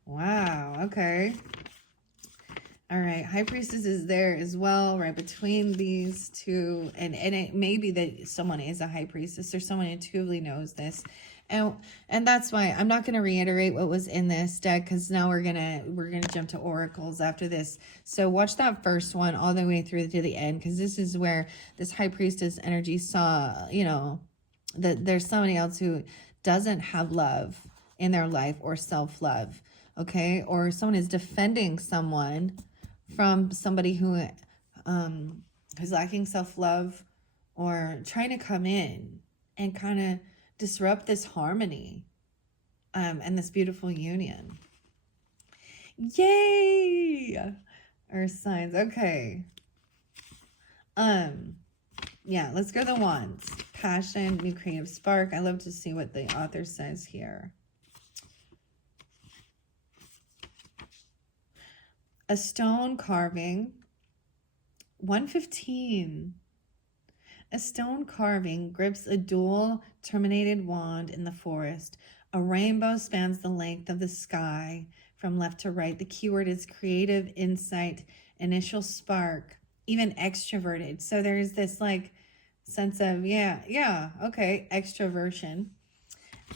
Wow, okay. All right, High Priestess is there as well, right between these two. And it may be that someone is a High Priestess or someone intuitively knows this. And that's why I'm not going to reiterate what was in this deck, because now we're gonna jump to oracles after this. So watch that first one all the way through to the end, because this is where this High Priestess energy saw, you know, that there's somebody else who doesn't have love in their life or self-love, okay? Or someone is defending someone from somebody who who's lacking self-love, or trying to come in and kind of disrupt this harmony and this beautiful union. Yay! Earth signs. Okay. Yeah, let's go to the wands. Passion, new creative spark. I love to see what the author says here. A stone carving. 115. A stone carving grips a dual terminated wand in the forest. A rainbow spans the length of the sky from left to right. The keyword is creative insight, initial spark, even extroverted. So there's this like sense of, okay, extroversion.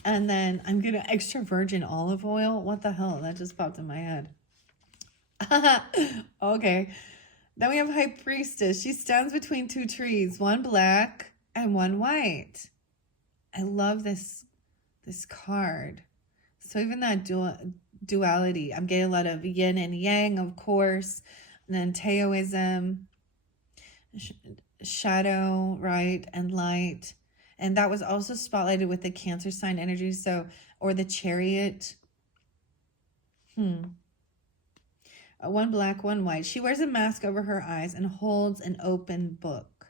And then I'm going to extra virgin olive oil. What the hell? That just popped in my head. Okay. Then we have High Priestess. She stands between two trees, one black and one white. I love this card. So even that duality, I'm getting a lot of yin and yang, of course, and then Taoism, shadow, right, and light. And that was also spotlighted with the Cancer sign energy, so, or the Chariot. One black, one white. She wears a mask over her eyes and holds an open book.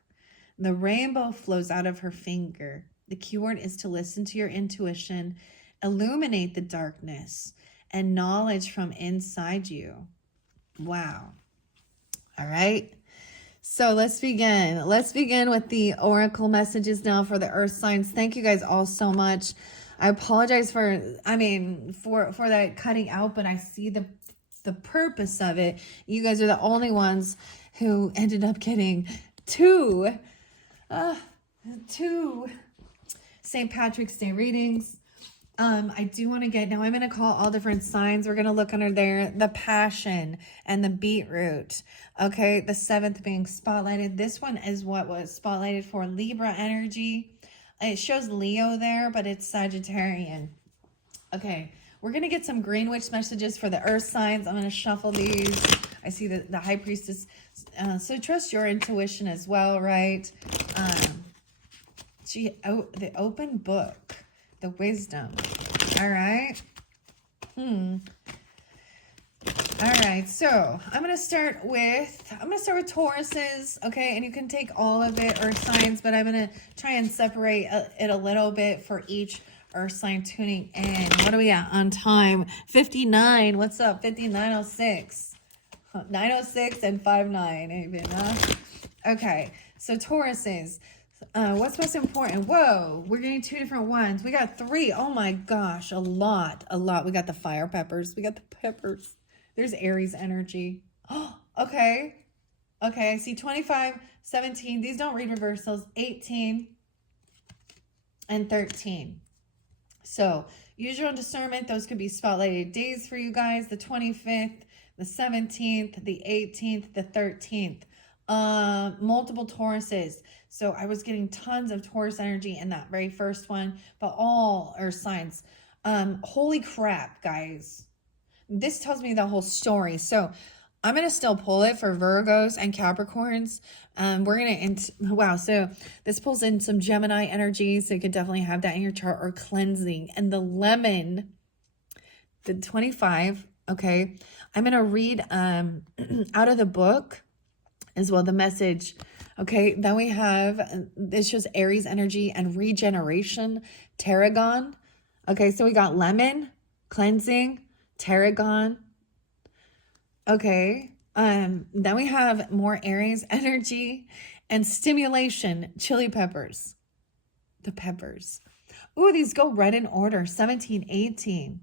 The rainbow flows out of her finger. The keyword is to listen to your intuition, illuminate the darkness, and knowledge from inside you. Wow. All right. So let's begin. Let's begin with the oracle messages now for the earth signs. Thank you guys all so much. I apologize for that cutting out, but I see the purpose of it. You guys are the only ones who ended up getting two St. Patrick's Day readings. I do want to get, now I'm going to call all different signs. We're going to look under there, the passion and the beetroot. Okay, the 7th being spotlighted. This one is what was spotlighted for Libra energy. It shows Leo there, but it's Sagittarian. Okay, we're going to get some Greenwich messages for the earth signs. I'm going to shuffle these. I see the High Priestess. So trust your intuition as well, right? The open book, the wisdom. All right. All right. So I'm going to start with Tauruses. Okay. And you can take all of it, earth signs, but I'm going to try and separate it a little bit for each earth sign tuning in. What are we at on time? 59. What's up? 5906. 906 and 59 even, huh? Okay. So Tauruses. What's most important? Whoa, we're getting 2 different ones. We got 3. Oh my gosh, a lot. We got the fire peppers. We got the peppers. There's Aries energy. Oh, okay. Okay, I see 25, 17. These don't read reversals. 18 and 13. So use your own discernment. Those could be spotlighted days for you guys. The 25th, the 17th, the 18th, the 13th. Multiple Tauruses. So I was getting tons of Taurus energy in that very first one, but all are signs. Holy crap, guys. This tells me the whole story. So I'm going to still pull it for Virgos and Capricorns. We're going to, wow. So this pulls in some Gemini energy. So you could definitely have that in your chart, or cleansing. And the lemon, the 25. Okay. I'm going to read, out of the book as well, the message. Okay. Then we have, this shows Aries energy and regeneration, tarragon. Okay. So we got lemon, cleansing, tarragon. Okay. Then we have more Aries energy and stimulation, chili peppers. The peppers. Ooh, these go right in order. 17, 18.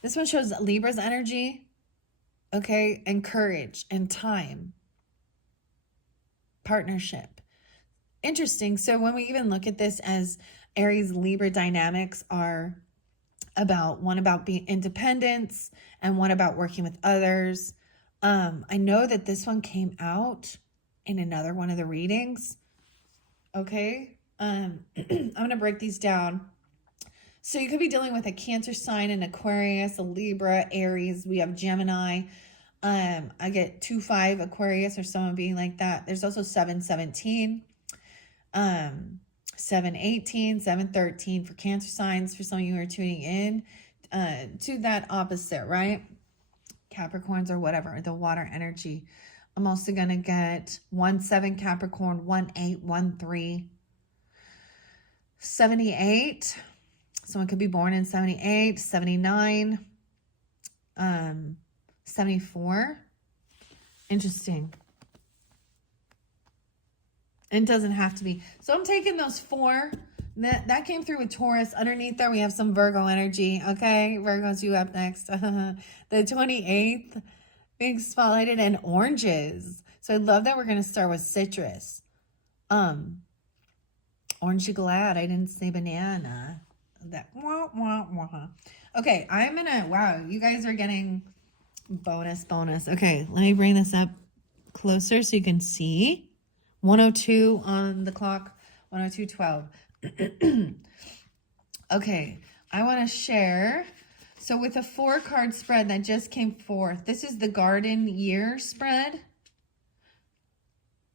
This one shows Libra's energy. Okay. And courage and time. Partnership. Interesting. So when we even look at this as Aries Libra dynamics are one about being independence and one about working with others. I know that this one came out in another one of the readings. Okay. I'm going to break these down. So you could be dealing with a Cancer sign, an Aquarius, a Libra, Aries. We have Gemini. I get 2-5 Aquarius or someone being like that. There's also 7-17, 7-18, 7-13 for Cancer signs for some of you who are tuning in to that opposite, right? Capricorns or whatever, the water energy. I'm also going to get 1-7 Capricorn, 1-8, 1-3, 78. Someone could be born in 78, 79, 74. Interesting. It doesn't have to be. So I'm taking those 4. That came through with Taurus. Underneath there, we have some Virgo energy. Okay, Virgo's you up next. The 28th, being spotlighted, and oranges. So I love that we're going to start with citrus. Orange glad I didn't say banana. That wah, wah, wah. Okay, I'm going to, wow, you guys are getting bonus. Okay, let me bring this up closer so you can see. 102 on the clock, 102:12. Okay, I want to share. So with a 4-card spread that just came forth, this is the garden year spread.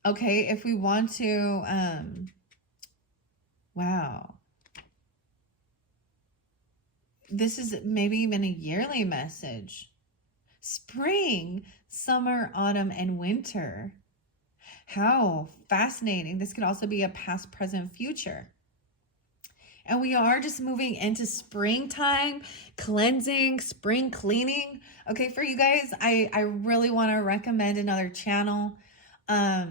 Okay, if we want to, wow. This is maybe even a yearly message. Spring, summer, autumn, and winter. How fascinating. This could also be a past, present, future. And we are just moving into springtime, cleansing, spring cleaning. Okay, for you guys, I really want to recommend another channel. I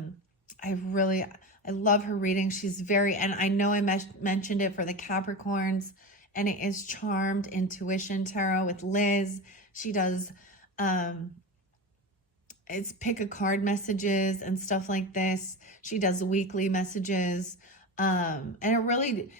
love her reading. She's very, and I know I mentioned it for the Capricorns, and it is Charmed Intuition Tarot with Liz. She does, it's pick a card messages and stuff like this. She does weekly messages. And it really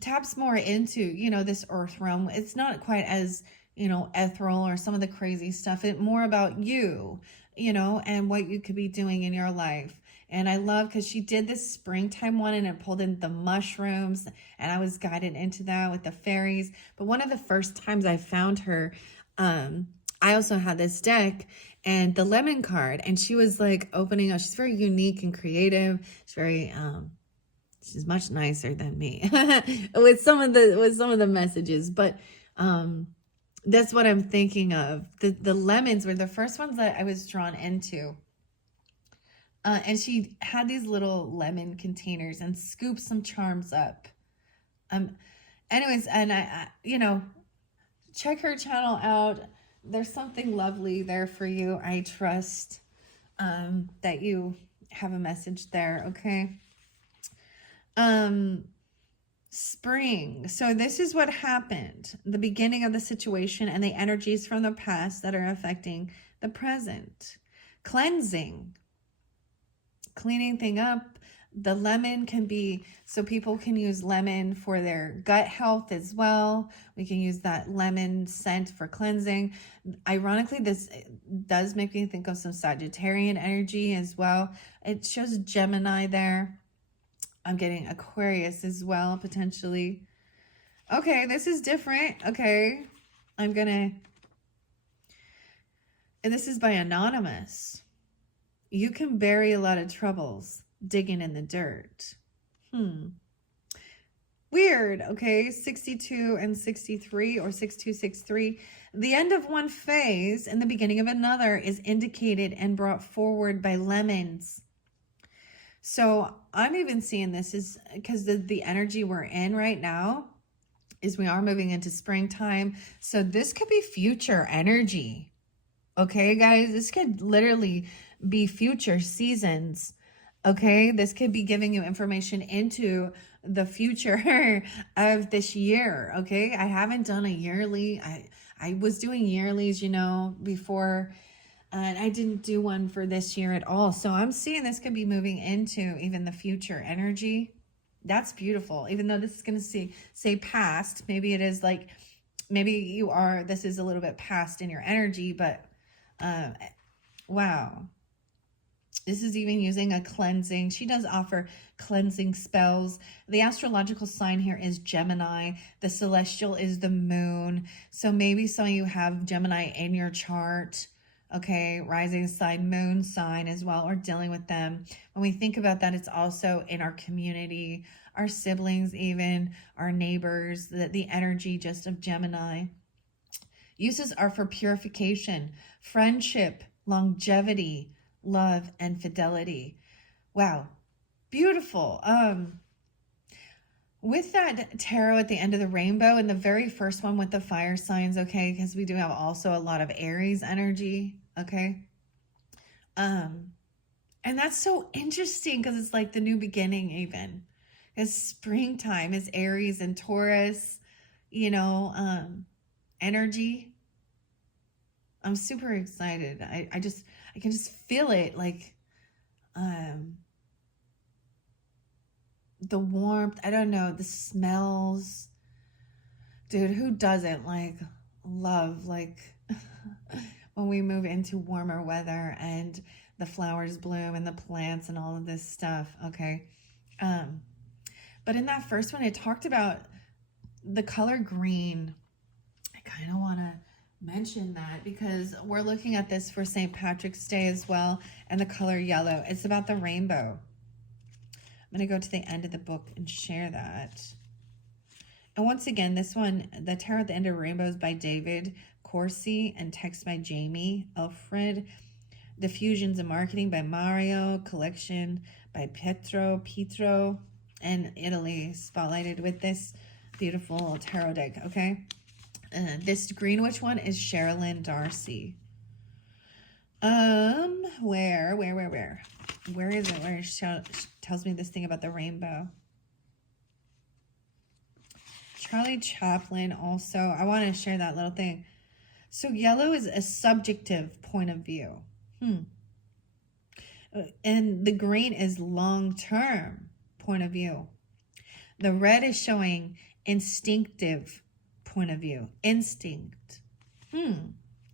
taps more into, you know, this earth realm. It's not quite as, you know, ethereal or some of the crazy stuff. It's more about you, you know, and what you could be doing in your life. And I love, because she did this springtime one and it pulled in the mushrooms, and I was guided into that with the fairies. But one of the first times I found her, I also had this deck and the lemon card, and she was like opening up. She's very unique and creative. She's very, she's much nicer than me with some of the messages, but that's what I'm thinking of. The lemons were the first ones that I was drawn into. And she had these little lemon containers and scooped some charms up. Anyways, and I you know, check her channel out. There's something lovely there for you. I trust that you have a message there, okay? Spring. So this is what happened, the beginning of the situation and the energies from the past that are affecting the present. Cleansing, cleaning thing up. The lemon can be, so people can use lemon for their gut health as well. We can use that lemon scent for cleansing. Ironically, this does make me think of some Sagittarian energy as well. It shows Gemini there. I'm getting Aquarius as well, potentially. Okay, this is different. Okay, and this is by Anonymous. You can bury a lot of troubles digging in the dirt. Weird. Okay, 62 and 63 or 6263. The end of one phase and the beginning of another is indicated and brought forward by lemons. So I'm even seeing this is because the energy we're in right now is we are moving into springtime. So this could be future energy. Okay, guys, this could literally be future seasons. Okay, this could be giving you information into the future of this year. Okay, I haven't done a yearly. I was doing yearlies, you know, before, and I didn't do one for this year at all. So I'm seeing this could be moving into even the future energy. That's beautiful. Even though this is going to say past, maybe it is like, maybe this is a little bit past in your energy, but wow. This is even using a cleansing. She does offer cleansing spells. The astrological sign here is Gemini. The celestial is the moon. So maybe some of you have Gemini in your chart. Okay, rising sign, moon sign as well, or dealing with them. When we think about that, it's also in our community, our siblings even, our neighbors, the energy just of Gemini. Uses are for purification, friendship, longevity, love, and fidelity. Wow, beautiful. With that tarot at the end of the rainbow and the very first one with the fire signs, okay, because we do have also a lot of Aries energy, okay? And that's so interesting because it's like the new beginning even. Because springtime is Aries and Taurus, you know, energy. I'm super excited. I can just feel it, like the warmth, I don't know, the smells. Dude, who doesn't like love like when we move into warmer weather and the flowers bloom and the plants and all of this stuff, okay? But in that first one, it talked about the color green. I kind of want to mention that because we're looking at this for St. Patrick's Day as well, and the color yellow. It's about the rainbow. I'm going to go to the end of the book and share that. And once again, this one, the Tarot at the End of Rainbow is by David Corsi and text by Jamie Alfred. Diffusions and Marketing by Mario. Collection by Pietro, and Italy, spotlighted with this beautiful tarot deck, okay? This Greenwich one is Sherilyn Darcy. Where is it? Where she tells me this thing about the rainbow. Charlie Chaplin also. I want to share that little thing. So yellow is a subjective point of view. And the green is long-term point of view. The red is showing instinctive point of view. Instinct.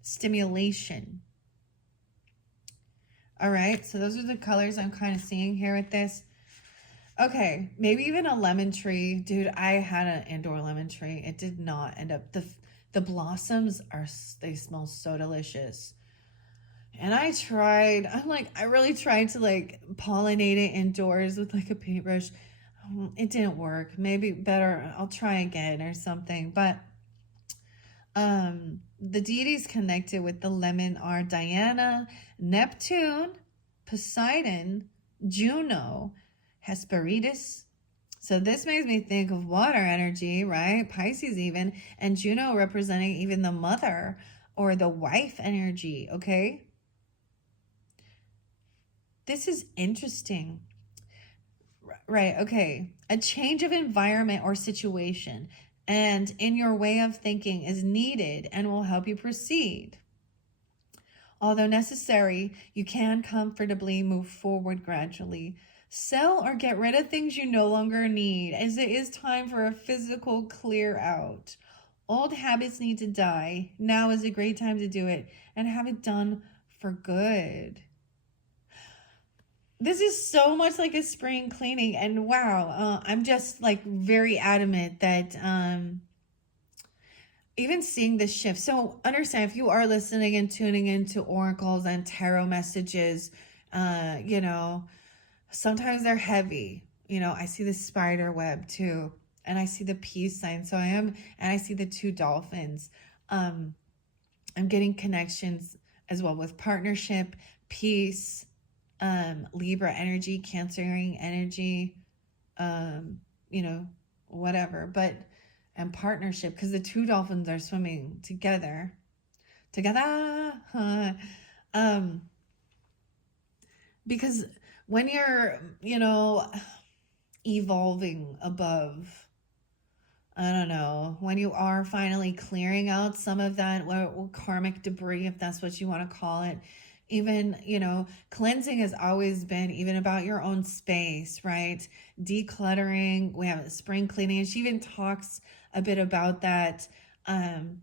Stimulation. All right, so those are the colors I'm kind of seeing here with this. Okay, maybe even a lemon tree. Dude, I had an indoor lemon tree. It did not end up, the blossoms they smell so delicious. And I really tried to like pollinate it indoors with like a paintbrush. It didn't work. Maybe better, I'll try again or something. But the deities connected with the lemon are Diana, Neptune, Poseidon, Juno, Hesperides. So this makes me think of water energy, right? Pisces even, and Juno representing even the mother or the wife energy, okay? This is interesting. Right. Okay. A change of environment or situation and in your way of thinking is needed and will help you proceed. Although necessary, you can comfortably move forward gradually. Sell or get rid of things you no longer need, as it is time for a physical clear out. Old habits need to die. Now is a great time to do it and have it done for good. This is so much like a spring cleaning, and wow, I'm just like very adamant that even seeing this shift. So understand, if you are listening and tuning into oracles and tarot messages, you know, sometimes they're heavy. You know, I see the spider web too, and I see the peace sign. So and I see the two dolphins. I'm getting connections as well with partnership, peace, Libra energy, Cancerian energy, you know, whatever. But and partnership, because the two dolphins are swimming together. Because when you're, you know, evolving above, I don't know, when you are finally clearing out some of that karmic debris, if that's what you want to call it, even, you know, cleansing has always been even about your own space, right? Decluttering. We have spring cleaning, and she even talks a bit about that in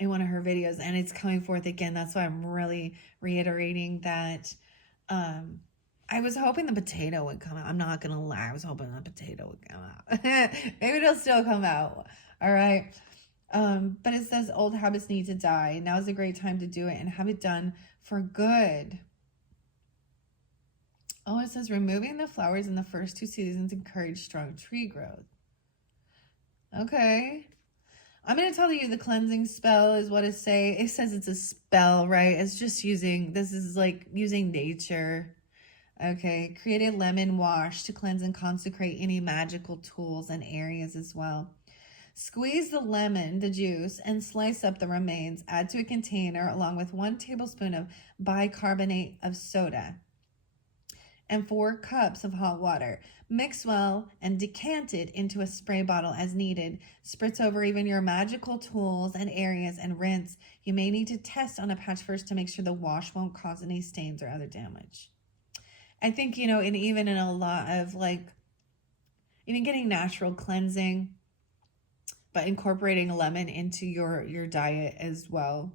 one of her videos, and it's coming forth again. That's why I'm really reiterating that. I was hoping the potato would come out. I'm not gonna lie, I was hoping the potato would come out. Maybe it'll still come out. All right. But it says old habits need to die. Now is a great time to do it and have it done for good. Oh, it says removing the flowers in the first 2 seasons encourage strong tree growth. Okay. I'm going to tell you the cleansing spell is what it say. It says it's a spell, right? It's just this is like using nature. Okay. Create a lemon wash to cleanse and consecrate any magical tools and areas as well. Squeeze the lemon, the juice, and slice up the remains. Add to a container along with 1 tablespoon of bicarbonate of soda and 4 cups of hot water. Mix well and decant it into a spray bottle as needed. Spritz over even your magical tools and areas and rinse. You may need to test on a patch first to make sure the wash won't cause any stains or other damage. I think, you know, and even in a lot of like, even getting natural cleansing, but incorporating a lemon into your diet as well.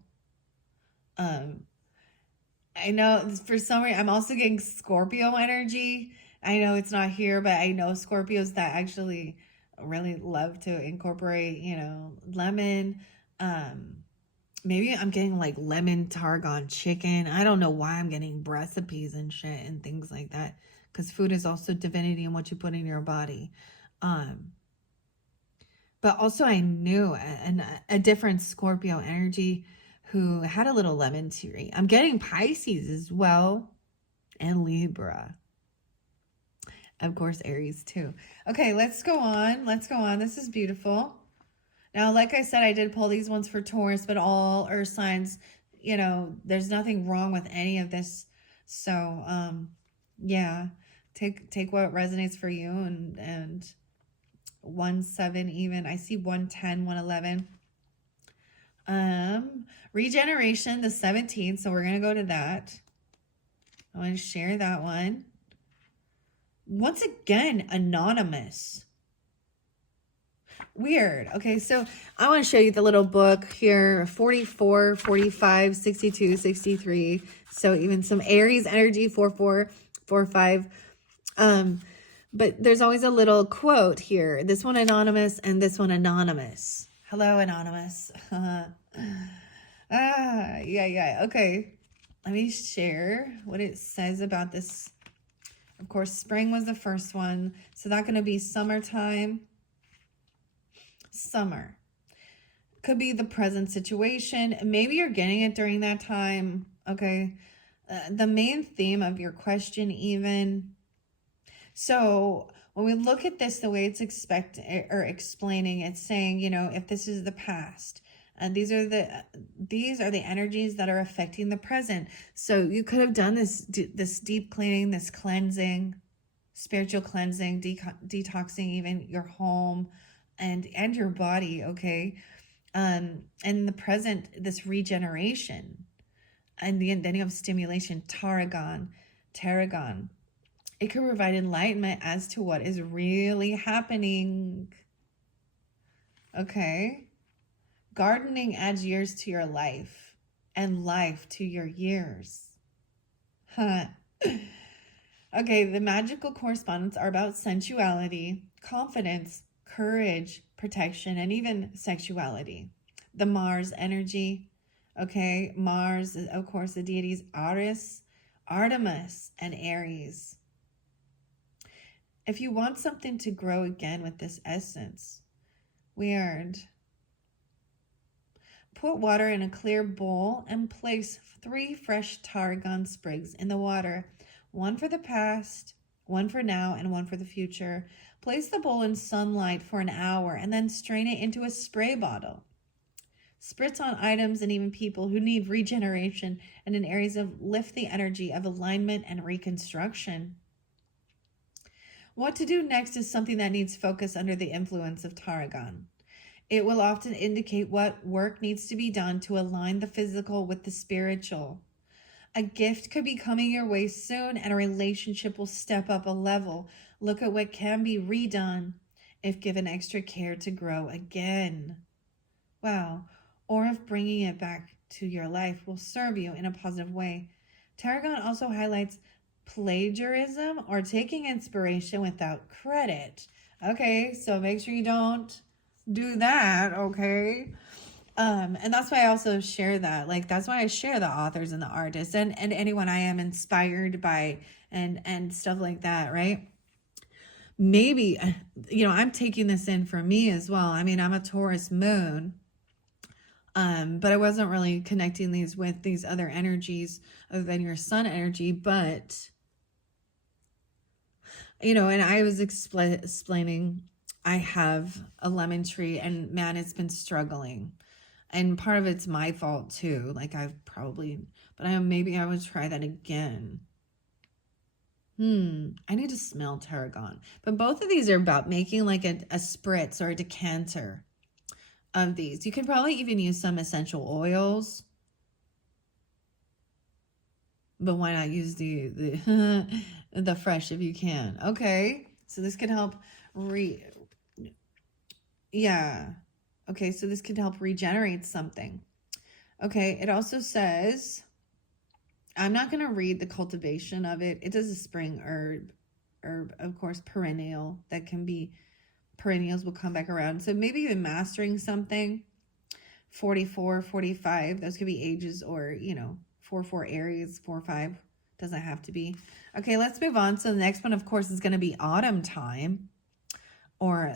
I know for some reason I'm also getting Scorpio energy. I know it's not here, but I know Scorpios that actually really love to incorporate, you know, lemon. Maybe I'm getting like lemon tarragon chicken. I don't know why I'm getting recipes and shit and things like that, because food is also divinity and what you put in your body. But also I knew a different Scorpio energy who had a little lemon tea. I'm getting Pisces as well, and Libra. Of course, Aries too. Okay, let's go on. This is beautiful. Now, like I said, I did pull these ones for Taurus, but all earth signs, you know, there's nothing wrong with any of this. So, yeah, take what resonates for you, and 1-7 even. I see 1-10, 1-11. Regeneration, the 17th. So we're going to go to that. I want to share that one. Once again, anonymous. Weird. Okay, so I want to show you the little book here. 44, 45, 62, 63. So even some Aries energy, 44, 45. But there's always a little quote here. This one anonymous and this one anonymous. Hello, anonymous. Yeah. Okay. Let me share what it says about this. Of course, spring was the first one. So that's going to be summertime. Summer. Could be the present situation. Maybe you're getting it during that time. Okay. The main theme of your question even. So when we look at this, the way it's explaining, it's saying, you know, if this is the past, and these are the energies that are affecting the present. So you could have done this deep cleaning, this cleansing spiritual cleansing, detoxing even your home and your body, okay? And in the present, this regeneration. And then you have stimulation, tarragon. It can provide enlightenment as to what is really happening. Okay? Gardening adds years to your life and life to your years. Huh. Okay, the magical correspondence are about sensuality, confidence, courage, protection, and even sexuality. The Mars energy, okay? Mars, of course, the deities Artemis, and Aries. If you want something to grow again with this essence, weird. Put water in a clear bowl and place 3 fresh tarragon sprigs in the water. 1 for the past, 1 for now, and 1 for the future. Place the bowl in sunlight for an hour and then strain it into a spray bottle. Spritz on items and even people who need regeneration and in areas of lift the energy of alignment and reconstruction. What to do next is something that needs focus under the influence of tarragon. It will often indicate what work needs to be done to align the physical with the spiritual. A gift could be coming your way soon and a relationship will step up a level. Look at what can be redone if given extra care to grow again. Wow. Or if bringing it back to your life will serve you in a positive way. Tarragon also highlights plagiarism or taking inspiration without credit. Okay, so make sure you don't do that, okay? And that's why I also share that. Like, that's why I share the authors and the artists and anyone I am inspired by and stuff like that, right? Maybe, I'm taking this in for me as well. I mean, I'm a Taurus moon. But I wasn't really connecting these with these other energies other than your sun energy. But, and I was explaining, I have a lemon tree and man, it's been struggling. And part of it's my fault too. Like maybe I would try that again. I need to smell tarragon. But both of these are about making like a spritz or a decanter of these. You can probably even use some essential oils, but why not use the the fresh if you can? Okay, so this can help okay, so this can help regenerate something. Okay, it also says, I'm not going to read the cultivation of it. It is a spring herb, of course, perennial that can be perennials will come back around. So maybe even mastering something, 44, 45, those could be ages, or 4 Aries, 4-5, doesn't have to be. Okay, let's move on. So the next one, of course, is going to be autumn time, or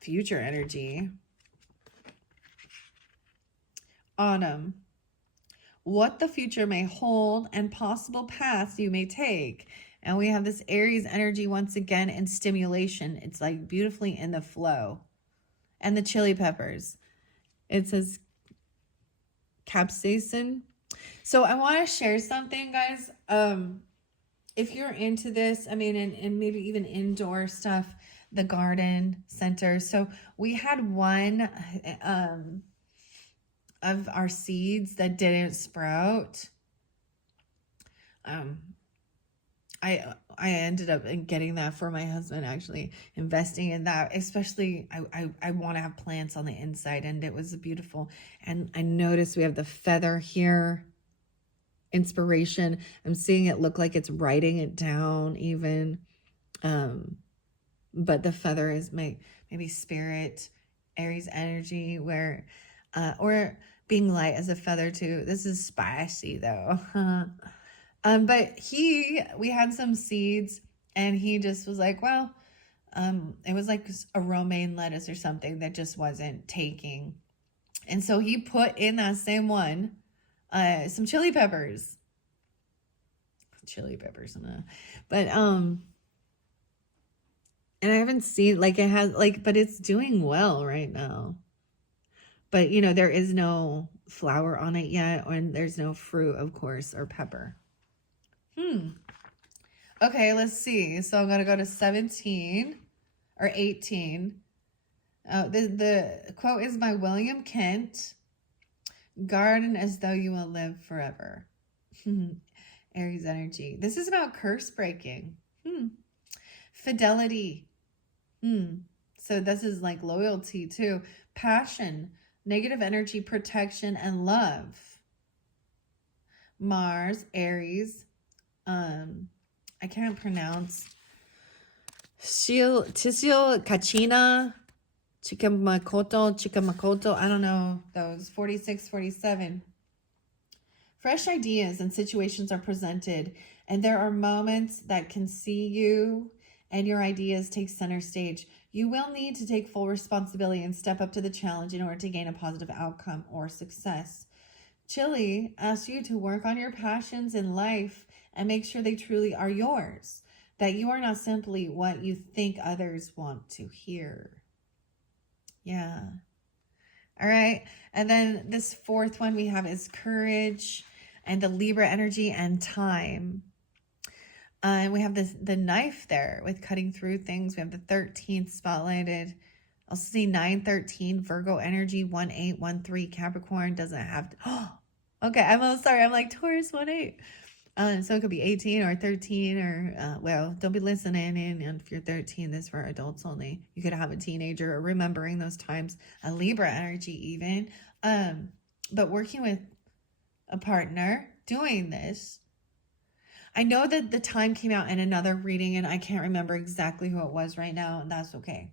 future energy. Autumn. What the future may hold and possible paths you may take. And we have this Aries energy once again in stimulation. It's like beautifully in the flow. And the chili peppers. It says capsaicin. So I want to share something, guys. If you're into this, I mean, and maybe even indoor stuff, the garden center. So we had one of our seeds that didn't sprout. I ended up getting that for my husband, actually investing in that, especially I want to have plants on the inside, and it was beautiful. And I noticed we have the feather here, inspiration. I'm seeing it look like it's writing it down even. But the feather is maybe spirit, Aries energy, where, or being light as a feather too. This is spicy though. But we had some seeds and he just was like, well, it was like a romaine lettuce or something that just wasn't taking. And so he put in that same one, some chili peppers. But, and I haven't seen, like, it has, like, but it's doing well right now. But, there is no flower on it yet, and there's no fruit, of course, or pepper. Okay, let's see. So I'm going to go to 17 or 18. The quote is by William Kent. Garden as though you will live forever. Aries energy. This is about curse breaking. Fidelity. So this is like loyalty too. Passion, negative energy, protection, and love. Mars, Aries. I can't pronounce. Tisio Kachina, Chikamakoto. I don't know those. 46, 47. Fresh ideas and situations are presented, and there are moments that can see you and your ideas take center stage. You will need to take full responsibility and step up to the challenge in order to gain a positive outcome or success. Chile asks you to work on your passions in life and make sure they truly are yours, that you are not simply what you think others want to hear. Yeah. All right. And then this fourth one we have is courage and the Libra energy and time. And we have the knife there with cutting through things. We have the 13th spotlighted. Also see 913 Virgo energy, 1813 Capricorn doesn't have to. Oh, okay. I'm sorry. I'm like Taurus 18. So it could be 18 or 13 or, well, don't be listening in. And if you're 13, this is for adults only. You could have a teenager or remembering those times, a Libra energy even. But working with a partner doing this. I know that the time came out in another reading and I can't remember exactly who it was right now. And that's okay.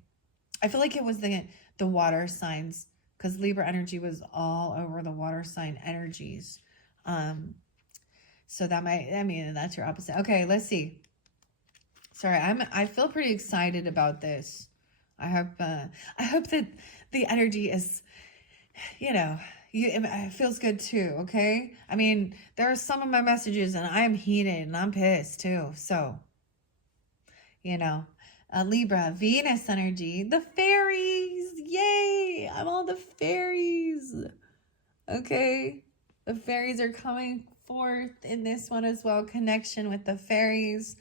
I feel like it was the water signs because Libra energy was all over the water sign energies. So that might, I mean, that's your opposite. Okay, let's see. Sorry, I feel pretty excited about this. I hope that the energy is, it feels good too, okay? I mean, there are some of my messages and I am heated and I'm pissed too. So, Libra, Venus energy, the fairies, yay! I'm all the fairies, okay? The fairies are coming forth in this one as well, connection with the fairies.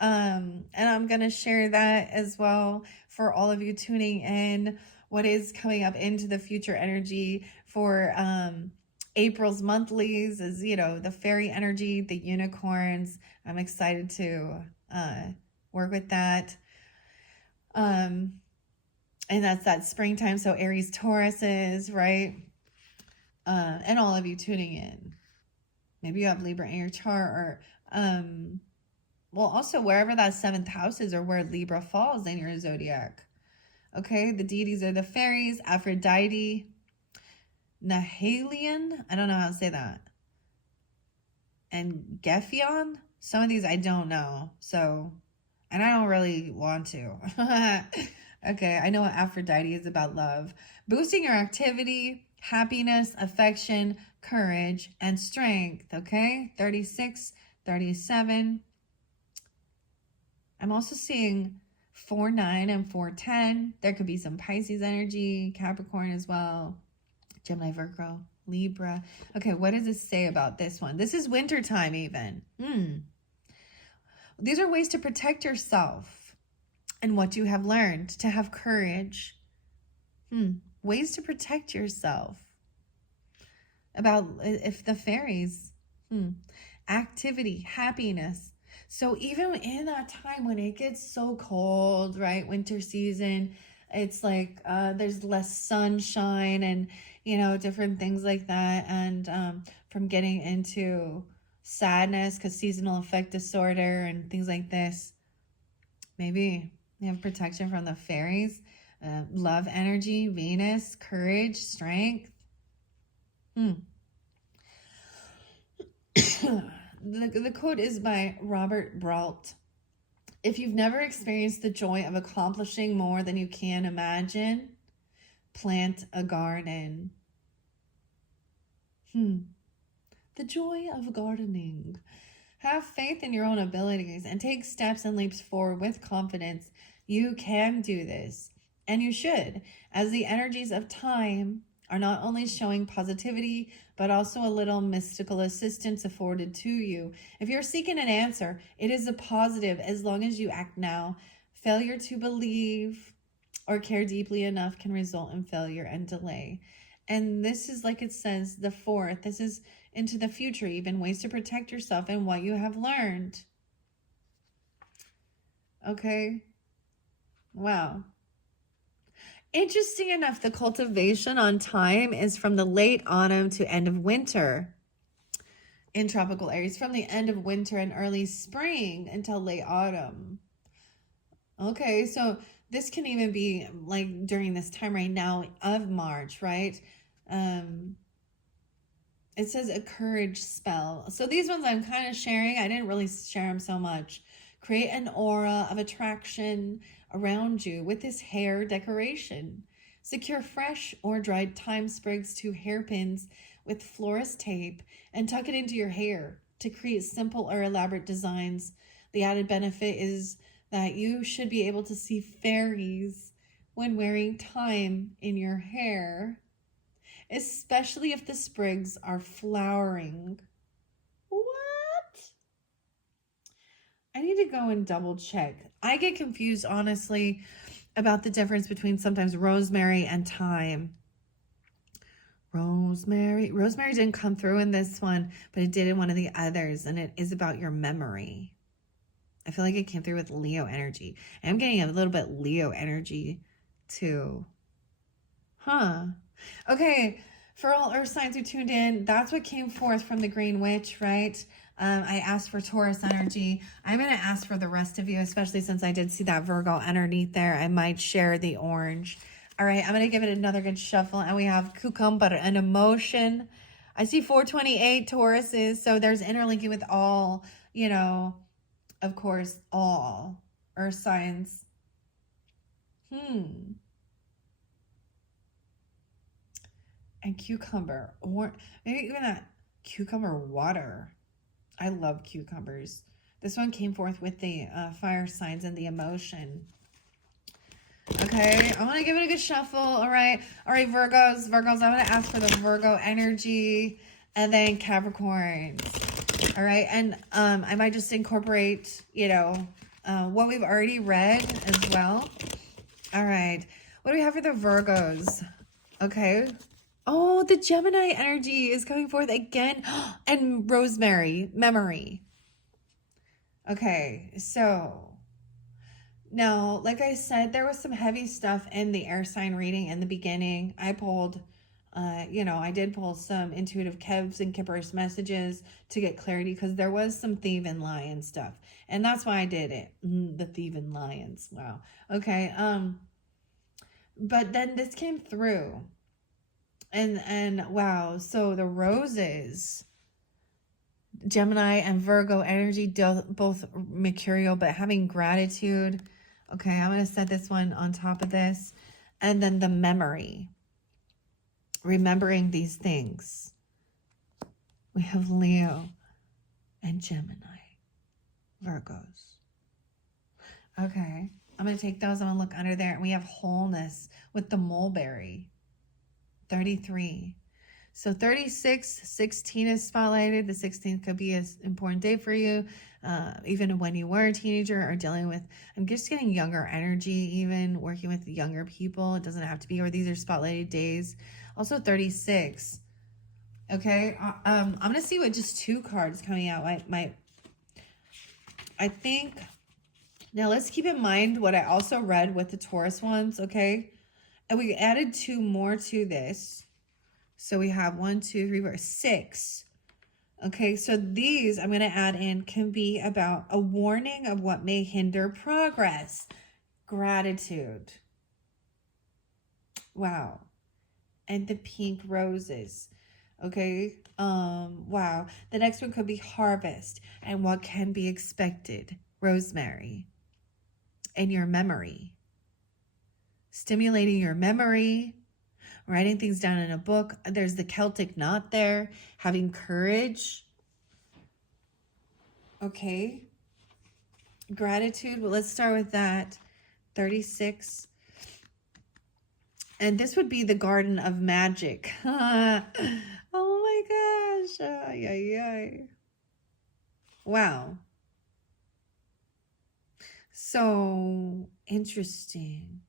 And I'm going to share that as well for all of you tuning in. What is coming up into the future energy for April's monthlies is, the fairy energy, the unicorns. I'm excited to work with that. And that's that springtime. So Aries, Tauruses, right? And all of you tuning in. Maybe you have Libra in your chart or, also wherever that 7th house is or where Libra falls in your zodiac. Okay, the deities are the fairies, Aphrodite, Nahalion, I don't know how to say that, and Gephion. Some of these I don't know, and I don't really want to. Okay, I know what Aphrodite is about love. Boosting your activity, happiness, affection, courage, and strength, okay? 36, 37. I'm also seeing 4-9 and 4-10. There could be some Pisces energy, Capricorn as well, Gemini, Virgo, Libra. Okay, what does this say about this one? This is wintertime even. These are ways to protect yourself and what you have learned, to have courage. Ways to protect yourself. About if the fairies, activity, happiness. So even in that time when it gets so cold, right? Winter season, it's like there's less sunshine and, different things like that. And from getting into sadness because seasonal affect disorder and things like this. Maybe you have protection from the fairies, love energy, Venus, courage, strength. The quote is by Robert Brault. If you've never experienced the joy of accomplishing more than you can imagine, plant a garden. The joy of gardening. Have faith in your own abilities and take steps and leaps forward with confidence. You can do this, and you should, as the energies of time are not only showing positivity, but also a little mystical assistance afforded to you. If you're seeking an answer, it is a positive as long as you act now. Failure to believe or care deeply enough can result in failure and delay. And this is, like it says, the fourth. This is into the future, even ways to protect yourself and what you have learned. Okay. Wow. Interesting enough, the cultivation on time is from the late autumn to end of winter in tropical areas, from the end of winter and early spring until late autumn. Okay, so this can even be like during this time right now of March, right? It says a courage spell. So these ones I'm kind of sharing. I didn't really share them so much. Create an aura of attraction around you with this hair decoration. Secure fresh or dried thyme sprigs to hairpins with florist tape and tuck it into your hair to create simple or elaborate designs. The added benefit is that you should be able to see fairies when wearing thyme in your hair, especially if the sprigs are flowering. What? I need to go and double check. I get confused, honestly, about the difference between sometimes rosemary and thyme. Rosemary didn't come through in this one, but it did in one of the others, and it is about your memory. I feel like it came through with Leo energy. I'm getting a little bit Leo energy too. Huh. Okay, for all earth signs who tuned in, that's what came forth from the Green Witch, right? I asked for Taurus energy. I'm going to ask for the rest of you, especially since I did see that Virgo underneath there. I might share the orange. All right, I'm going to give it another good shuffle. And we have cucumber and emotion. I see 428 Tauruses. So there's interlinking with all, you know, of course, all earth signs. And cucumber, or maybe even a cucumber water. I love cucumbers. This one came forth with the fire signs and the emotion. Okay, I want to give it a good shuffle. All right, Virgos, I'm going to ask for the Virgo energy, and then Capricorns. All right, and I might just incorporate, what we've already read as well. All right, what do we have for the Virgos? Okay. Oh, the Gemini energy is coming forth again. And rosemary, memory. Okay, so now, like I said, there was some heavy stuff in the air sign reading in the beginning. I pulled, I did pull some intuitive Kevs and Kippers messages to get clarity because there was some thief and lion stuff. And that's why I did it. The thief and lions. Wow. Okay. But then this came through. And wow, so the roses, Gemini and Virgo energy, both mercurial, but having gratitude. Okay, I'm going to set this one on top of this. And then the memory, remembering these things. We have Leo and Gemini, Virgos. Okay, I'm going to take those. I'm going to look under there. And we have wholeness with the mulberry. 33. So 36, 16 is spotlighted. The 16th could be an important day for you, even when you were a teenager or dealing with, I'm just getting younger energy, even working with younger people. It doesn't have to be, or these are spotlighted days. Also 36. Okay, I'm going to see what just 2 cards coming out. I think, now let's keep in mind what I also read with the Taurus ones, okay? And we added 2 more to this. So we have 1, 2, 3, 4, 6. Okay, so these I'm going to add in can be about a warning of what may hinder progress. Gratitude. Wow. And the pink roses. Okay. Wow. The next one could be harvest and what can be expected. Rosemary. And your memory. Stimulating your memory, writing things down in a book. There's the Celtic knot there, having courage. Okay. Gratitude. Well, let's start with that. 36. And this would be the Garden of Magic. Oh my gosh. Ay, ay, ay. Wow. So interesting.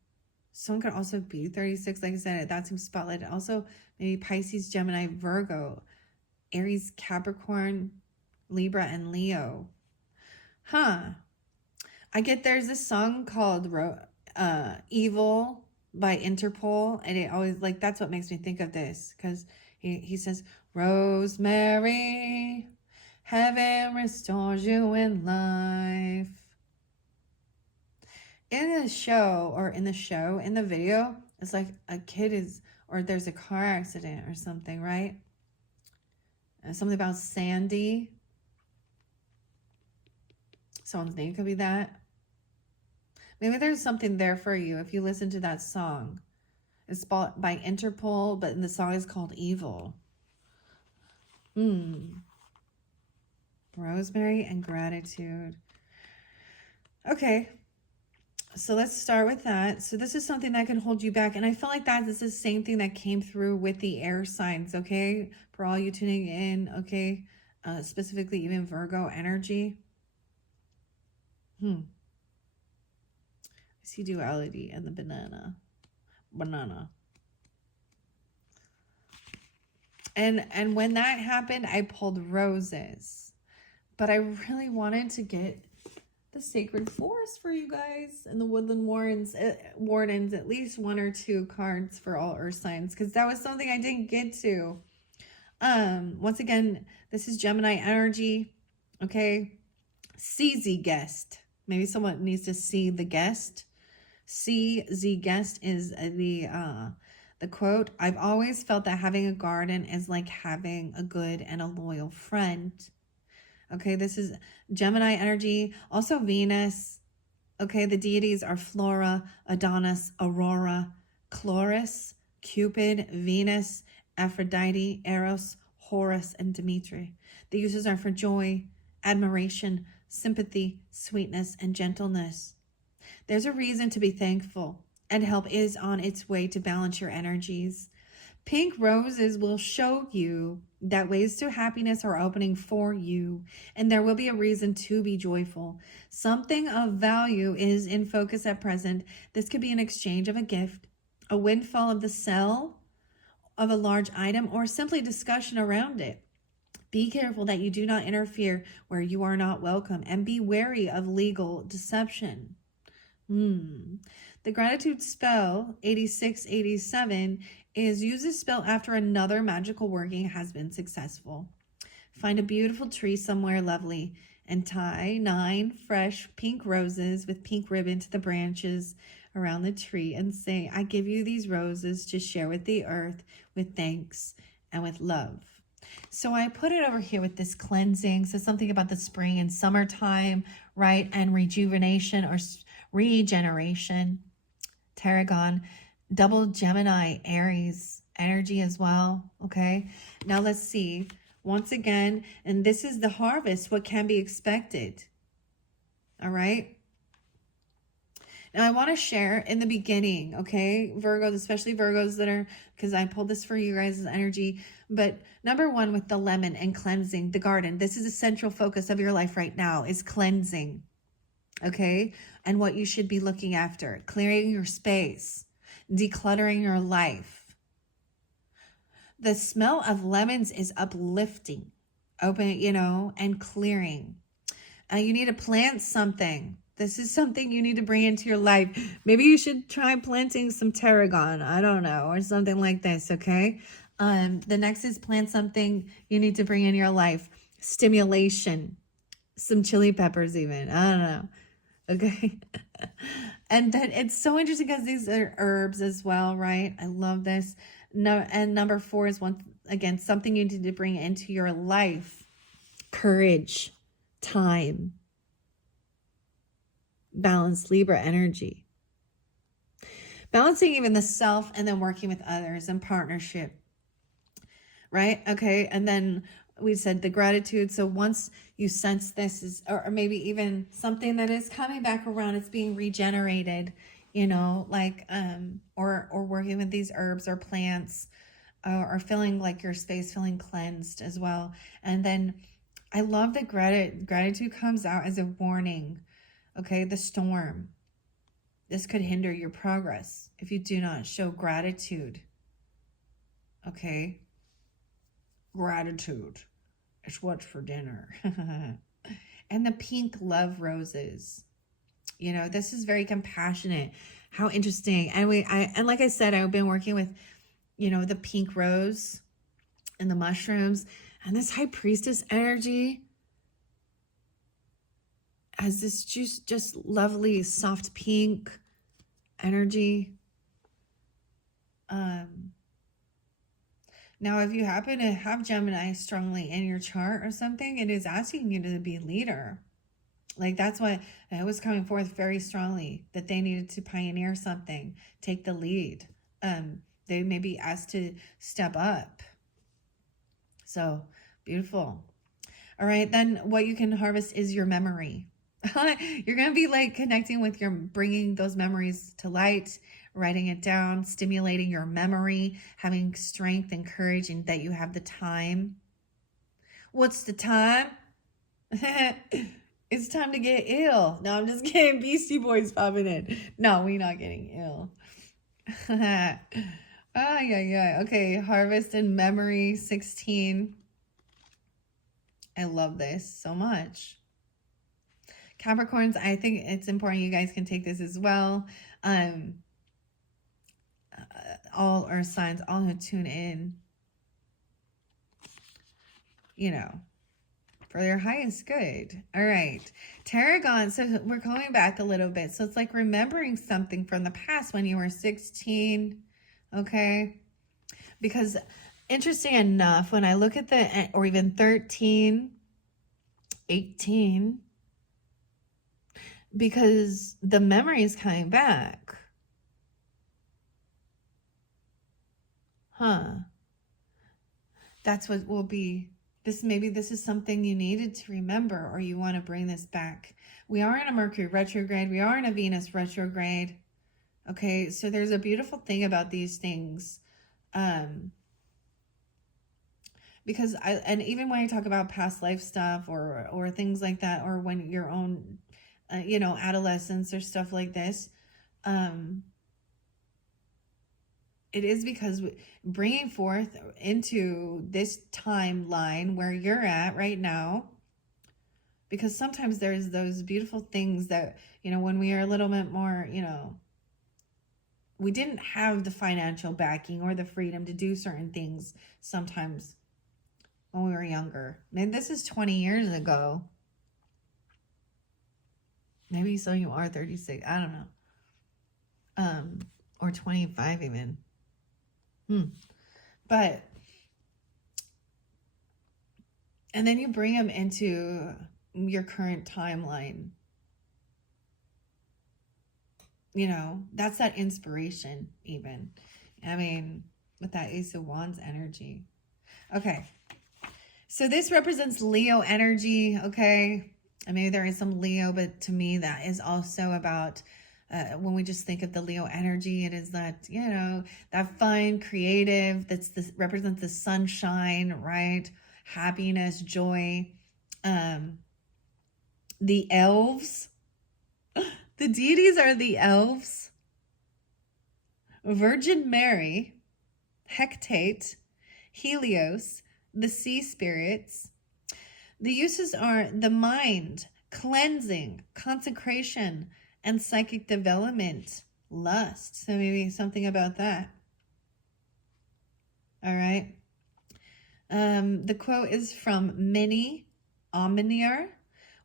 Someone could also be 36. Like I said, that seems spotlighted. Also, maybe Pisces, Gemini, Virgo, Aries, Capricorn, Libra, and Leo. Huh. I get there's this song called Evil by Interpol, and it always, like, that's what makes me think of this, because he says, Rosemary, heaven restores you in life. In the show, in the video, it's like a kid is, or there's a car accident or something, right? And something about Sandy. Someone's name could be that. Maybe there's something there for you if you listen to that song. It's by Interpol, but the song is called Evil. Rosemary and gratitude. Okay. So let's start with that. So this is something that can hold you back. And I feel like this is the same thing that came through with the air signs, okay? For all you tuning in, okay? Specifically even Virgo energy. I see duality and the banana. And when that happened, I pulled roses. But I really wanted to get the sacred forest for you guys and the woodland wardens, at least 1 or 2 cards for all earth signs, because that was something I didn't get to. Once again, this is Gemini energy. Okay. See the guest. Maybe someone needs to see the guest. See the guest is the quote. I've always felt that having a garden is like having a good and a loyal friend. Okay, this is Gemini energy. Also Venus. Okay, the deities are Flora, Adonis, Aurora, Chloris, Cupid, Venus, Aphrodite, Eros, Horus, and Dimitri. The uses are for joy, admiration, sympathy, sweetness, and gentleness. There's a reason to be thankful, and help is on its way to balance your energies. Pink roses will show you that ways to happiness are opening for you, and there will be a reason to be joyful. Something of value is in focus at present. This could be an exchange of a gift, a windfall of the sale of a large item, or simply discussion around it. Be careful that you do not interfere where you are not welcome, and be wary of legal deception. The gratitude spell 8687 is use this spell after another magical working has been successful. Find a beautiful tree somewhere lovely and tie 9 fresh pink roses with pink ribbon to the branches around the tree and say, I give you these roses to share with the earth with thanks and with love. So I put it over here with this cleansing. So something about the spring and summertime, right? And rejuvenation or regeneration. Tarragon, double Gemini, Aries energy as well. Okay. Now let's see. Once again, and this is the harvest, what can be expected. All right. Now I want to share in the beginning, okay, Virgos, especially Virgos that are, because I pulled this for you guys' energy, but number 1 with the lemon and cleansing, the garden. This is a central focus of your life right now is cleansing, okay, and what you should be looking after, clearing your space, decluttering your life. The smell of lemons is uplifting, open, and clearing. You need to plant something. This is something you need to bring into your life. Maybe you should try planting some tarragon. I don't know, or something like this, okay? The next is plant something you need to bring in your life. Stimulation. Some chili peppers even. I don't know. Okay. And then it's so interesting because these are herbs as well, right? I love this. No, and number 4 is again, something you need to bring into your life. Courage, time, balance, Libra energy. Balancing even the self and then working with others in partnership, right? Okay. And then we said the gratitude. So once you sense this is, or maybe even something that is coming back around, it's being regenerated. you know, like, or working with these herbs or plants, or feeling like your space feeling cleansed as well. And then I love that gratitude comes out as a warning. Okay, the storm. This could hinder your progress if you do not show gratitude. Okay, gratitude is what's for dinner. And the pink love roses. You know, this is very compassionate. How interesting. And like I said, I've been working with, you know, the pink rose and the mushrooms, and this high priestess energy has this just lovely soft pink energy. Now, if you happen to have Gemini strongly in your chart or something, it is asking you to be a leader. Like, that's what it was coming forth very strongly, that they needed to pioneer something, take the lead. They may be asked to step up. So beautiful. All right, then what you can harvest is your memory. You're going to be like connecting with bringing those memories to light, writing it down, stimulating your memory, having strength and courage, and that you have the time. What's the time? It's time to get ill. No, I'm just kidding. Beastie Boys popping in. No, we're not getting ill. Yeah. Okay, harvest and memory 16. I love this so much. Capricorns, I think it's important you guys can take this as well. All earth signs, all who tune in, you know, for their highest good. All right. Tarragon. So we're going back a little bit. So it's like remembering something from the past when you were 16. Okay. Because interesting enough, when I look at or even 13, 18, because the memory is coming back. That's what will be. Maybe this is something you needed to remember, or you want to bring this back. We are in a Mercury retrograde. We are in a Venus retrograde. Okay, so there's a beautiful thing about these things. Because and even when I talk about past life stuff or things like that, or when your own, you know, adolescence or stuff like this, it is because bringing forth into this timeline where you're at right now, because sometimes there's those beautiful things that, you know, when we are a little bit more, you know, we didn't have the financial backing or the freedom to do certain things sometimes when we were younger. Maybe this is 20 years ago. Maybe so you are 36. I don't know. Or 25 even. But, and then you bring them into your current timeline. You know, that's that inspiration even. I mean, with that Ace of Wands energy. Okay. So this represents Leo energy, okay? And maybe there is some Leo, but to me that is also about when we just think of the Leo energy, it is that, you know, that fun, creative, represents the sunshine, right? Happiness, joy. The elves. The deities are the elves, Virgin Mary, Hecate, Helios, the sea spirits. The uses are the mind, cleansing, consecration, and psychic development, lust. So maybe something about that. All right. The quote is from Minnie Omnier.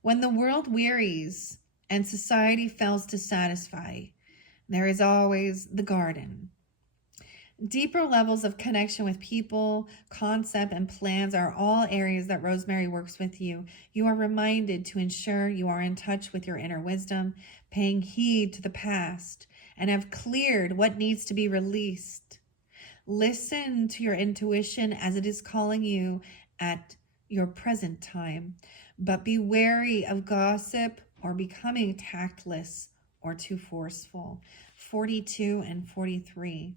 When the world wearies and society fails to satisfy, there is always the garden. Deeper levels of connection with people, concept, and plans are all areas that Rosemary works with you. You are reminded to ensure you are in touch with your inner wisdom, paying heed to the past, and have cleared what needs to be released. Listen to your intuition as it is calling you at your present time, but be wary of gossip or becoming tactless or too forceful. 42 and 43.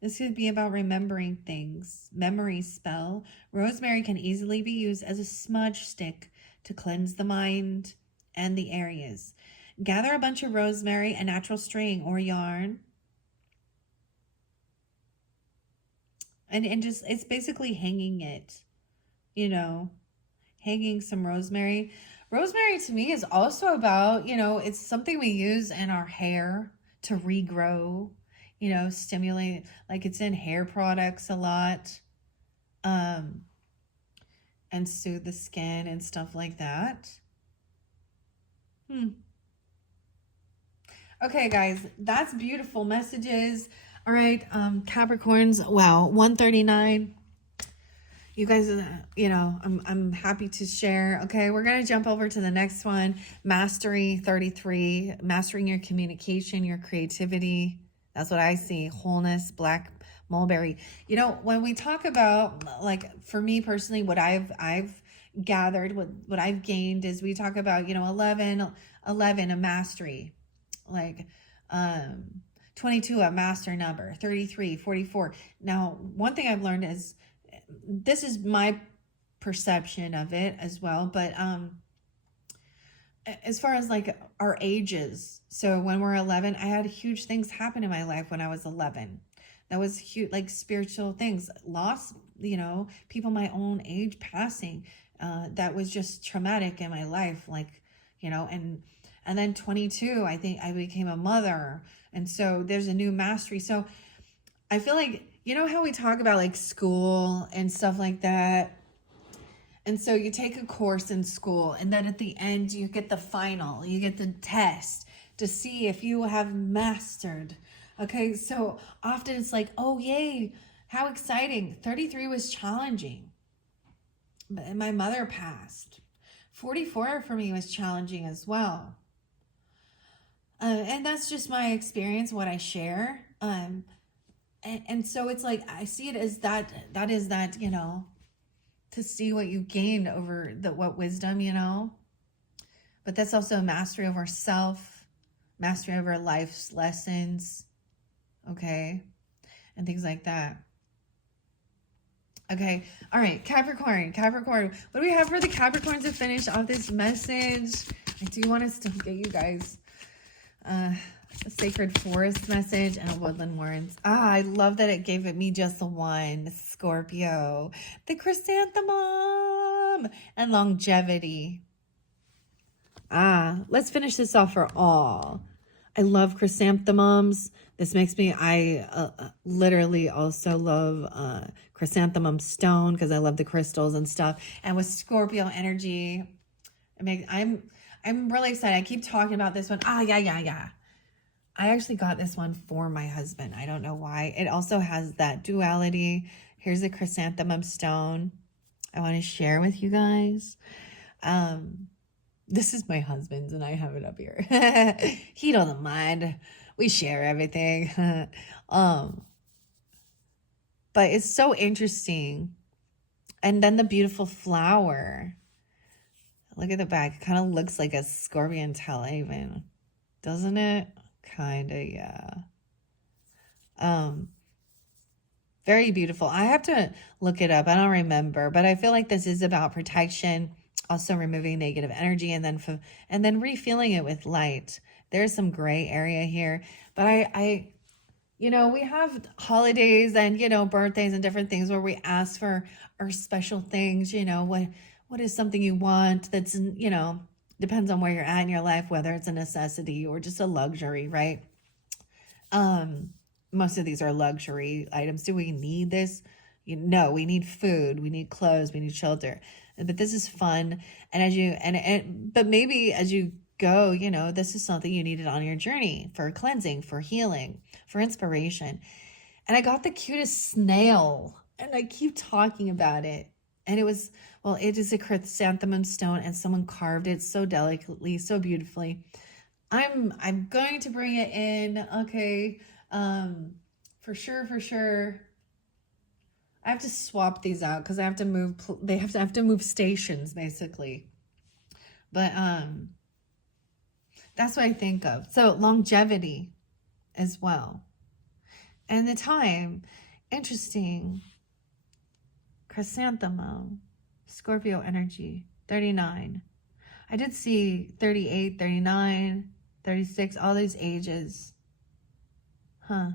This could be about remembering things. Memory spell. Rosemary can easily be used as a smudge stick to cleanse the mind and the areas. Gather a bunch of rosemary, a natural string or yarn. And just, it's basically hanging it, you know, hanging some rosemary. Rosemary to me is also about, you know, it's something we use in our hair to regrow, you know, stimulate, like it's in hair products a lot, and soothe the skin and stuff like that. Okay, guys, that's beautiful messages. All right, Capricorns, wow, 139. You guys, you know, I'm happy to share. Okay, we're going to jump over to the next one. Mastery 33, mastering your communication, your creativity. That's what I see. Wholeness, black mulberry. You know, when we talk about, like, for me personally, what I've gathered, what I've gained is we talk about, you know, 11, a mastery, like 22, a master number, 33, 44. Now, one thing I've learned is, this is my perception of it as well, but as far as like our ages, so when we're 11, I had huge things happen in my life when I was 11. That was huge, like spiritual things, loss, you know, people my own age passing. That was just traumatic in my life, like, you know, and then 22, I think I became a mother, and so there's a new mastery. So I feel like, you know how we talk about like school and stuff like that? And so you take a course in school, and then at the end you get the final, you get the test to see if you have mastered. Okay, so often it's like, oh yay, how exciting. 33 was challenging, but my mother passed. 44 for me was challenging as well. And that's just my experience, what I share. And so it's like, I see it as that is that, you know, to see what you gained over what wisdom, you know, but that's also mastery over self, mastery over life's lessons. Okay. And things like that. Okay. All right. Capricorn. What do we have for the Capricorns to finish off this message? I do want us to get you guys, a sacred forest message and a woodland warrens. I love that it gave me just the one. Scorpio, the chrysanthemum, and longevity. Let's finish this off for all. I love chrysanthemums. This makes me, I literally also love chrysanthemum stone because I love the crystals and stuff. And with Scorpio energy, I'm really excited. I keep talking about this one. Yeah. I actually got this one for my husband. I don't know why. It also has that duality. Here's a chrysanthemum stone I want to share with you guys. This is my husband's and I have it up here. He doesn't mind. We share everything. But it's so interesting. And then the beautiful flower. Look at the back. It kind of looks like a scorpion tail even. Doesn't it? Kinda, yeah. Very beautiful. I have to look it up. I don't remember, but I feel like this is about protection, also removing negative energy, and then refilling it with light. There's some gray area here, but I you know, we have holidays and, you know, birthdays and different things where we ask for our special things. You know, what is something you want that's, you know, depends on where you're at in your life, whether it's a necessity or just a luxury, right? Most of these are luxury items. Do we need this? No, we need food, we need clothes, we need shelter. But this is fun. And as you, but maybe as you go, you know, this is something you needed on your journey for cleansing, for healing, for inspiration. And I got the cutest snail, and I keep talking about it. And it was, well, it is a chrysanthemum stone, and someone carved it so delicately, so beautifully. I'm going to bring it in. Okay. For sure. I have to swap these out because I have to move. They have to move stations basically. But That's what I think of. So longevity as well. And the time, interesting. Chrysanthemum, Scorpio energy, 39. I did see 38, 39, 36, all these ages. Huh.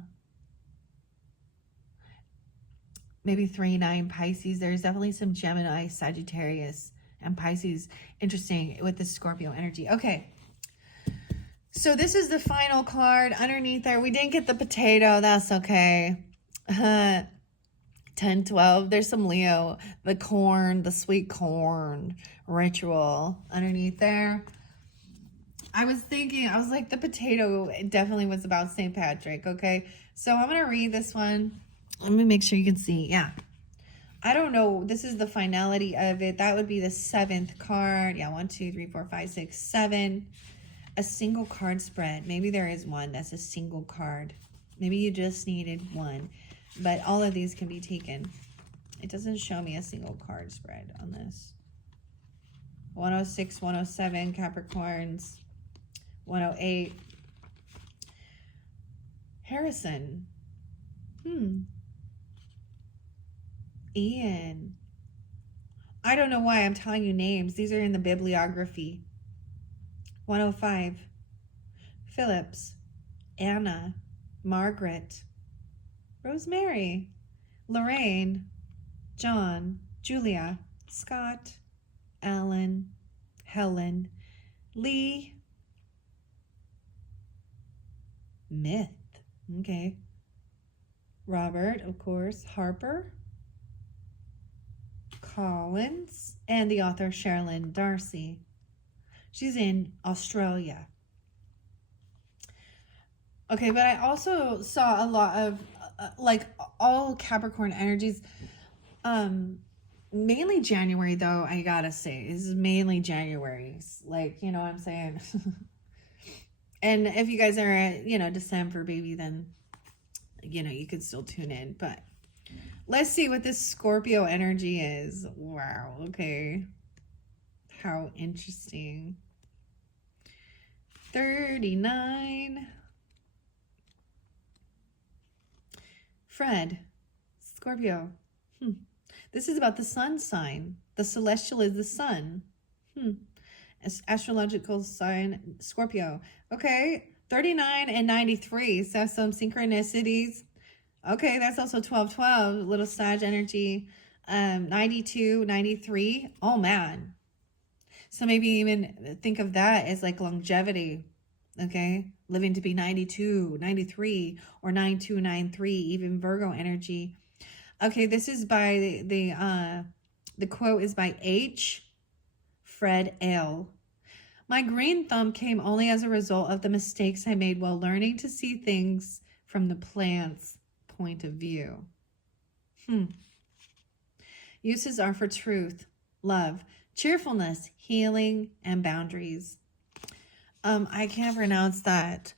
Maybe 39 Pisces. There's definitely some Gemini, Sagittarius, and Pisces. Interesting with this Scorpio energy. Okay. So this is the final card. Underneath there, we didn't get the potato. That's okay. 10, 12. There's some Leo. The corn, the sweet corn ritual underneath there. I was like, the potato definitely was about St. Patrick, okay? So I'm going to read this one. Let me make sure you can see. Yeah. I don't know. This is the finality of it. That would be the 7th card. Yeah, 1, 2, 3, 4, 5, 6, 7. A single card spread. Maybe there is one that's a single card. Maybe you just needed one. But all of these can be taken. It doesn't show me a single card spread on this. 106, 107, Capricorns. 108. Harrison. Ian. I don't know why I'm telling you names. These are in the bibliography. 105. Phillips. Anna. Margaret. Rosemary. Lorraine. John. Julia. Scott. Alan. Helen. Lee. Myth. Okay. Robert, of course. Harper. Collins. And the author Sherilyn Darcy. She's in Australia. Okay, but I also saw a lot of like all Capricorn energies. Mainly January though, I gotta say. This is mainly January. Like, you know what I'm saying? And if you guys are, you know, December baby, then, you know, you could still tune in. But let's see what this Scorpio energy is. Wow, okay. How interesting. 39. Fred, Scorpio. This is about the sun sign. The celestial is the sun. Astrological sign, Scorpio. Okay, 39 and 93. So some synchronicities. Okay, that's also 12-12. Little Sag energy. 92, 93. Oh, man. So maybe even think of that as like longevity. Okay, living to be 92, 93, or 92, 93. Even Virgo energy. Okay, this is by the quote is by H. Fred L. My green thumb came only as a result of the mistakes I made while learning to see things from the plant's point of view. Uses are for truth, love, cheerfulness, healing, and boundaries. I can't pronounce that.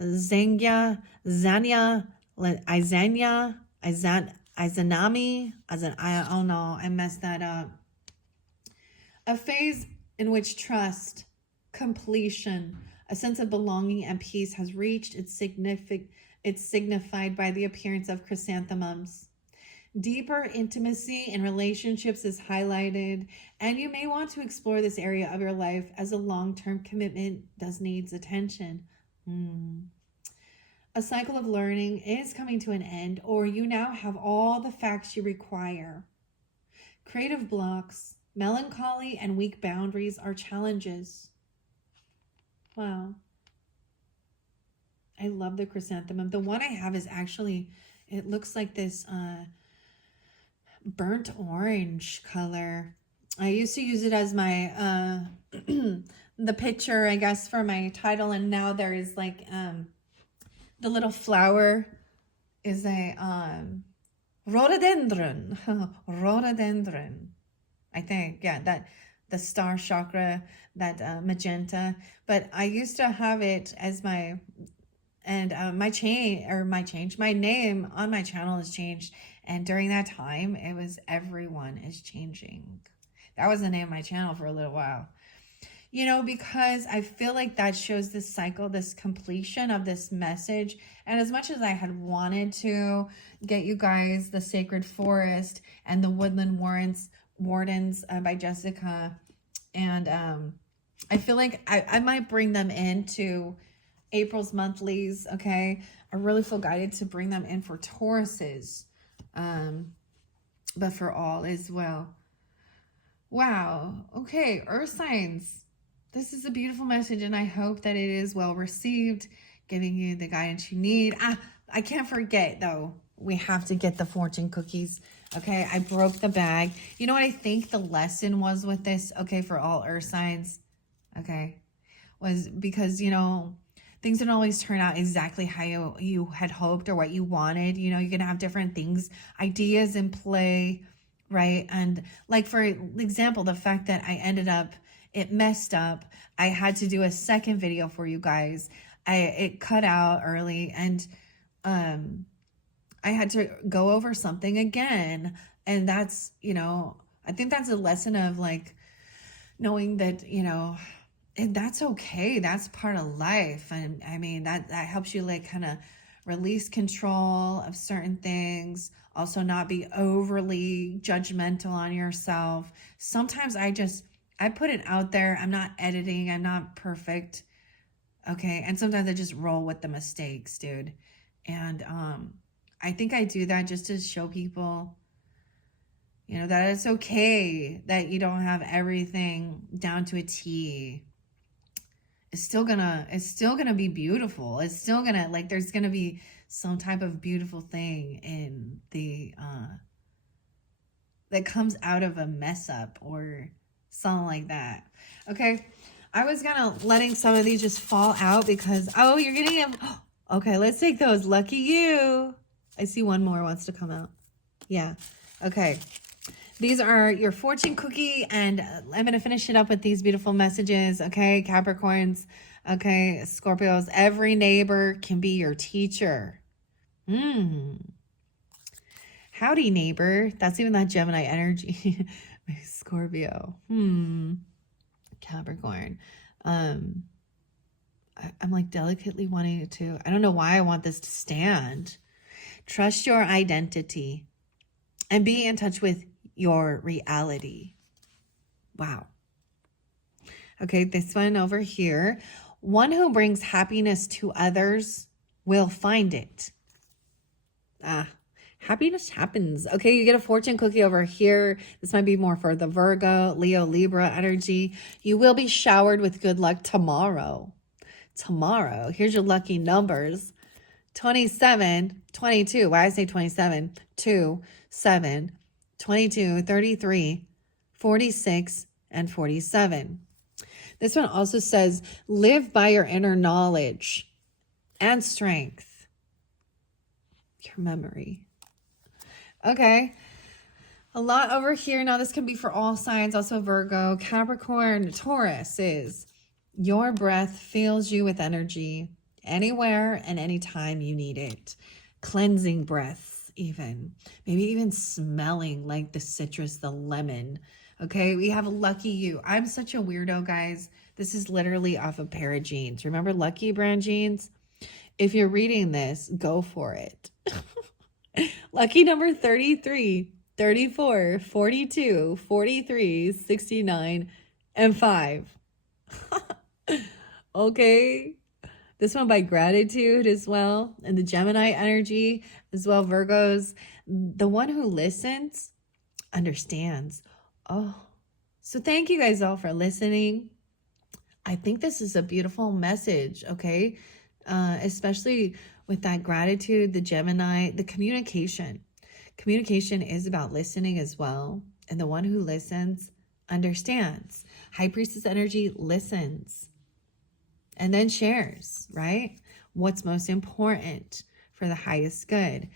Zanya, Izania, Izanami, I don't know, I messed that up. A phase in which trust, completion, a sense of belonging and peace has reached its signified by the appearance of chrysanthemums. Deeper intimacy in relationships is highlighted, and you may want to explore this area of your life as a long-term commitment needs attention. A cycle of learning is coming to an end, or you now have all the facts you require. Creative blocks, melancholy, and weak boundaries are challenges. Wow. I love the chrysanthemum. The one I have is actually, it looks like this burnt orange color. I used to use it as my, the picture, I guess, for my title. And now there is like, the little flower is a rhododendron. Rhododendron. I think, yeah, that the star chakra, that magenta. But I used to have it as my, and my name on my channel has changed. And during that time, it was Everyone is Changing. That was the name of my channel for a little while. You know, because I feel like that shows this cycle, this completion of this message. And as much as I had wanted to get you guys the Sacred Forest and the Woodland Wardens by Jessica, and I feel like I might bring them into April's monthlies, okay? I really feel guided to bring them in for Tauruses, but for all as well. Wow. Okay, Earth signs. This is a beautiful message, and I hope that it is well received, giving you the guidance you need. I can't forget, though. We have to get the fortune cookies. Okay, I broke the bag. You know what I think the lesson was with this, okay, for all Earth signs, okay, was because, you know, things don't always turn out exactly how you had hoped or what you wanted. You know, you're going to have different things, ideas in play, right? And like, for example, the fact that it messed up. I had to do a second video for you guys. It cut out early, and I had to go over something again. And that's, you know, I think that's a lesson of like knowing that, you know, and that's okay. That's part of life. And I mean, that helps you like kind of release control of certain things. Also not be overly judgmental on yourself. Sometimes I put it out there. I'm not editing. I'm not perfect. Okay. And sometimes I just roll with the mistakes, dude. And I think I do that just to show people, you know, that it's okay that you don't have everything down to a T. It's still gonna be beautiful. It's still gonna, like, there's gonna be some type of beautiful thing in the that comes out of a mess up or something like that. Okay, I was gonna letting some of these just fall out because, oh, you're getting them. Okay, let's take those. Lucky you. I see one more wants to come out. Yeah. Okay. These are your fortune cookie, and I'm going to finish it up with these beautiful messages, okay, Capricorns, okay, Scorpios. Every neighbor can be your teacher. Howdy, neighbor. That's even that Gemini energy. Scorpio. Capricorn. I'm like delicately wanting it to. I don't know why I want this to stand. Trust your identity and be in touch with your reality. Wow. Okay, this one over here. One who brings happiness to others will find it. Happiness happens. Okay, you get a fortune cookie over here. This might be more for the Virgo, Leo, Libra energy. You will be showered with good luck tomorrow. Tomorrow. Here's your lucky numbers. 27, 22. Why I say 27? 2, 7, 22, 33, 46, and 47. This one also says, live by your inner knowledge and strength. Your memory. Okay. A lot over here. Now, this can be for all signs, also Virgo, Capricorn, Taurus is your breath fills you with energy anywhere and anytime you need it. Cleansing breaths. Even maybe even smelling like the citrus, the lemon. Okay, we have Lucky You. I'm such a weirdo, guys. This is literally off a pair of jeans. Remember Lucky brand jeans? If you're reading this, go for it. Lucky number 33, 34, 42, 43, 69, and 5. Okay. This one by Gratitude as well. And the Gemini energy as well, Virgos. The one who listens understands. Oh, so thank you guys all for listening. I think this is a beautiful message, okay? Especially with that gratitude, the Gemini, the communication. Communication is about listening as well. And the one who listens understands. High Priestess energy listens and then shares, right? What's most important for the highest good.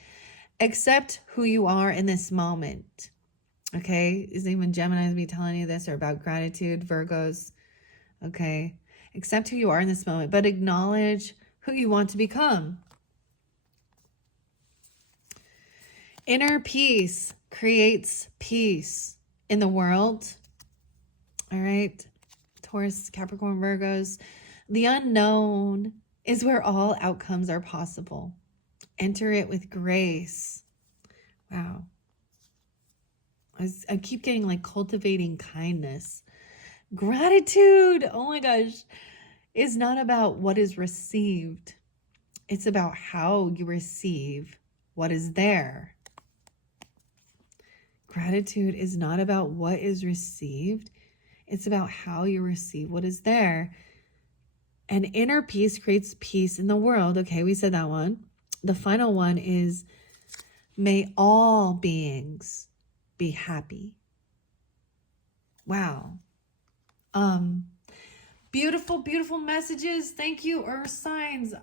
Accept who you are in this moment. Okay? Is even Gemini's be telling you this, or about gratitude, Virgos? Okay? Accept who you are in this moment, but acknowledge who you want to become. Inner peace creates peace in the world. All right? Taurus, Capricorn, Virgos. The unknown is where all outcomes are possible. Enter it with grace. Wow. I keep getting like cultivating kindness. Gratitude, oh my gosh, is not about what is received. It's about how you receive what is there. Gratitude is not about what is received. It's about how you receive what is there. And inner peace creates peace in the world. Okay, we said that one. The final one is, may all beings be happy. Wow. Beautiful, beautiful messages. Thank you, Earth signs.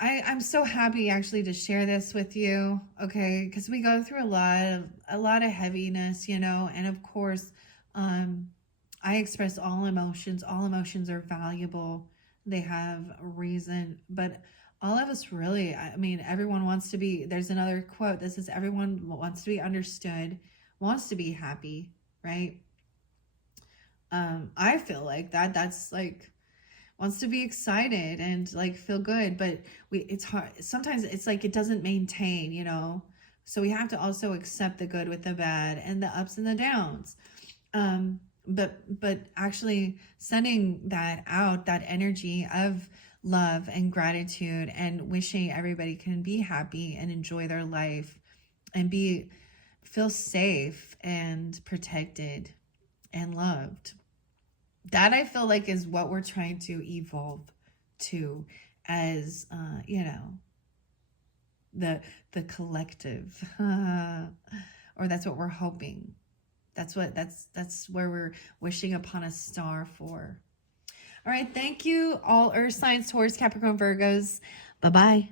I'm so happy actually to share this with you, okay? Because we go through a lot of heaviness, you know, and of course, I express all emotions. All emotions are valuable. They have a reason, but all of us really, I mean, everyone wants to be, there's another quote that says, everyone wants to be understood, wants to be happy, right? I feel like that's like, wants to be excited and like feel good, but it's hard. Sometimes it's like, it doesn't maintain, you know? So we have to also accept the good with the bad and the ups and the downs. But actually sending that out, that energy of love and gratitude and wishing everybody can be happy and enjoy their life and feel safe and protected and loved. That I feel like is what we're trying to evolve to as, you know, the collective, or that's what we're hoping. That's where we're wishing upon a star for. All right. Thank you all Earth signs, Taurus, Capricorn, Virgos. Bye-bye.